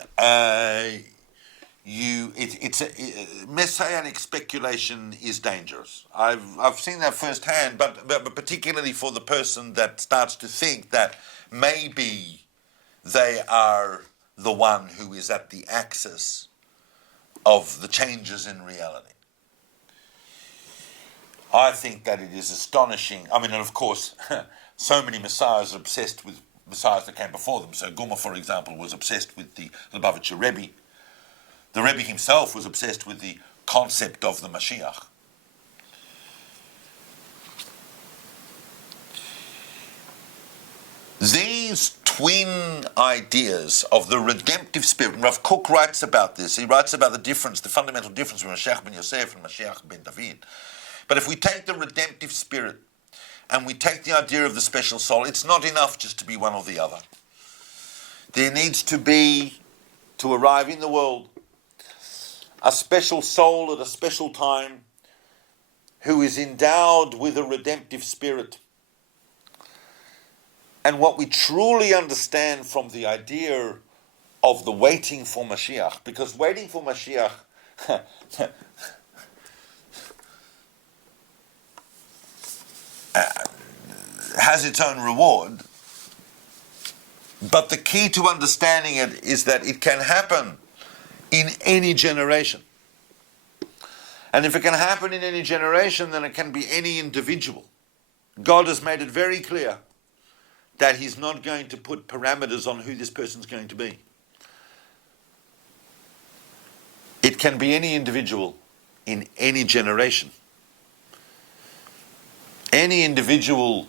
messianic speculation is dangerous. I've seen that firsthand, but particularly for the person that starts to think that maybe they are the one who is at the axis of the changes in reality. I think that it is astonishing. I mean, and of course, so many messiahs are obsessed with messiahs that came before them. So Guma, for example, was obsessed with the Lubavitcher Rebbe. The Rebbe himself was obsessed with the concept of the Mashiach. These twin ideas of the redemptive spirit, and Rav Kook writes about this. He writes about the fundamental difference between Mashiach ben Yosef and Mashiach ben David. But if we take the redemptive spirit and we take the idea of the special soul, it's not enough just to be one or the other. There needs to be, to arrive in the world, a special soul at a special time who is endowed with a redemptive spirit. And what we truly understand from the idea of the waiting for Mashiach, because waiting for Mashiach has its own reward, but the key to understanding it is that it can happen in any generation. And if it can happen in any generation, then it can be any individual. God has made it very clear that He's not going to put parameters on who this person's going to be. It can be any individual in any generation. Any individual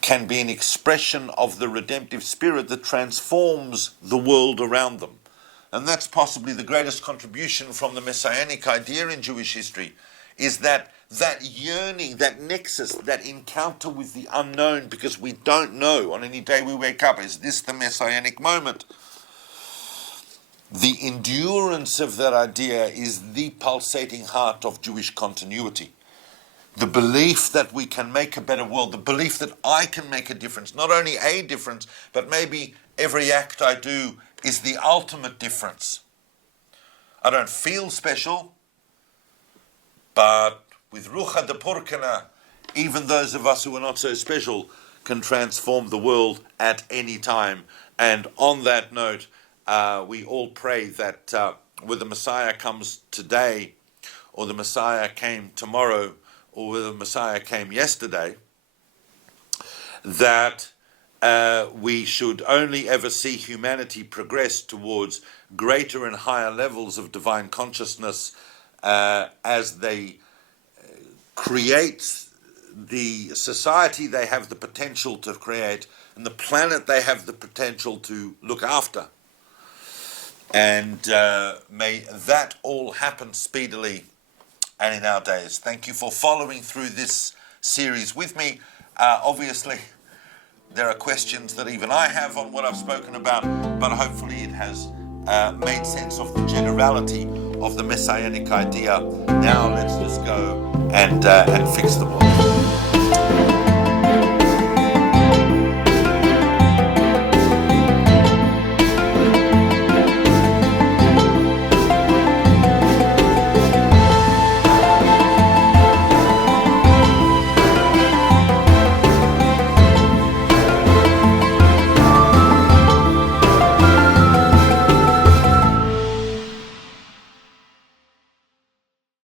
can be an expression of the redemptive spirit that transforms the world around them. And that's possibly the greatest contribution from the Messianic idea in Jewish history, is that yearning, that nexus, that encounter with the unknown, because we don't know on any day we wake up, is this the Messianic moment? The endurance of that idea is the pulsating heart of Jewish continuity. The belief that we can make a better world, the belief that I can make a difference, not only a difference, but maybe every act I do is the ultimate difference. I don't feel special, but with Rucha de Purkana, even those of us who are not so special can transform the world at any time. And on that note, we all pray that whether the Messiah comes today, or the Messiah came tomorrow, or whether the Messiah came yesterday, that we should only ever see humanity progress towards greater and higher levels of divine consciousness as they create the society they have the potential to create and the planet they have the potential to look after. And may that all happen speedily and in our days. Thank you for following through this series with me. Obviously, there are questions that even I have on what I've spoken about, but hopefully it has made sense of the generality of the Messianic idea. Now let's just go and fix the world.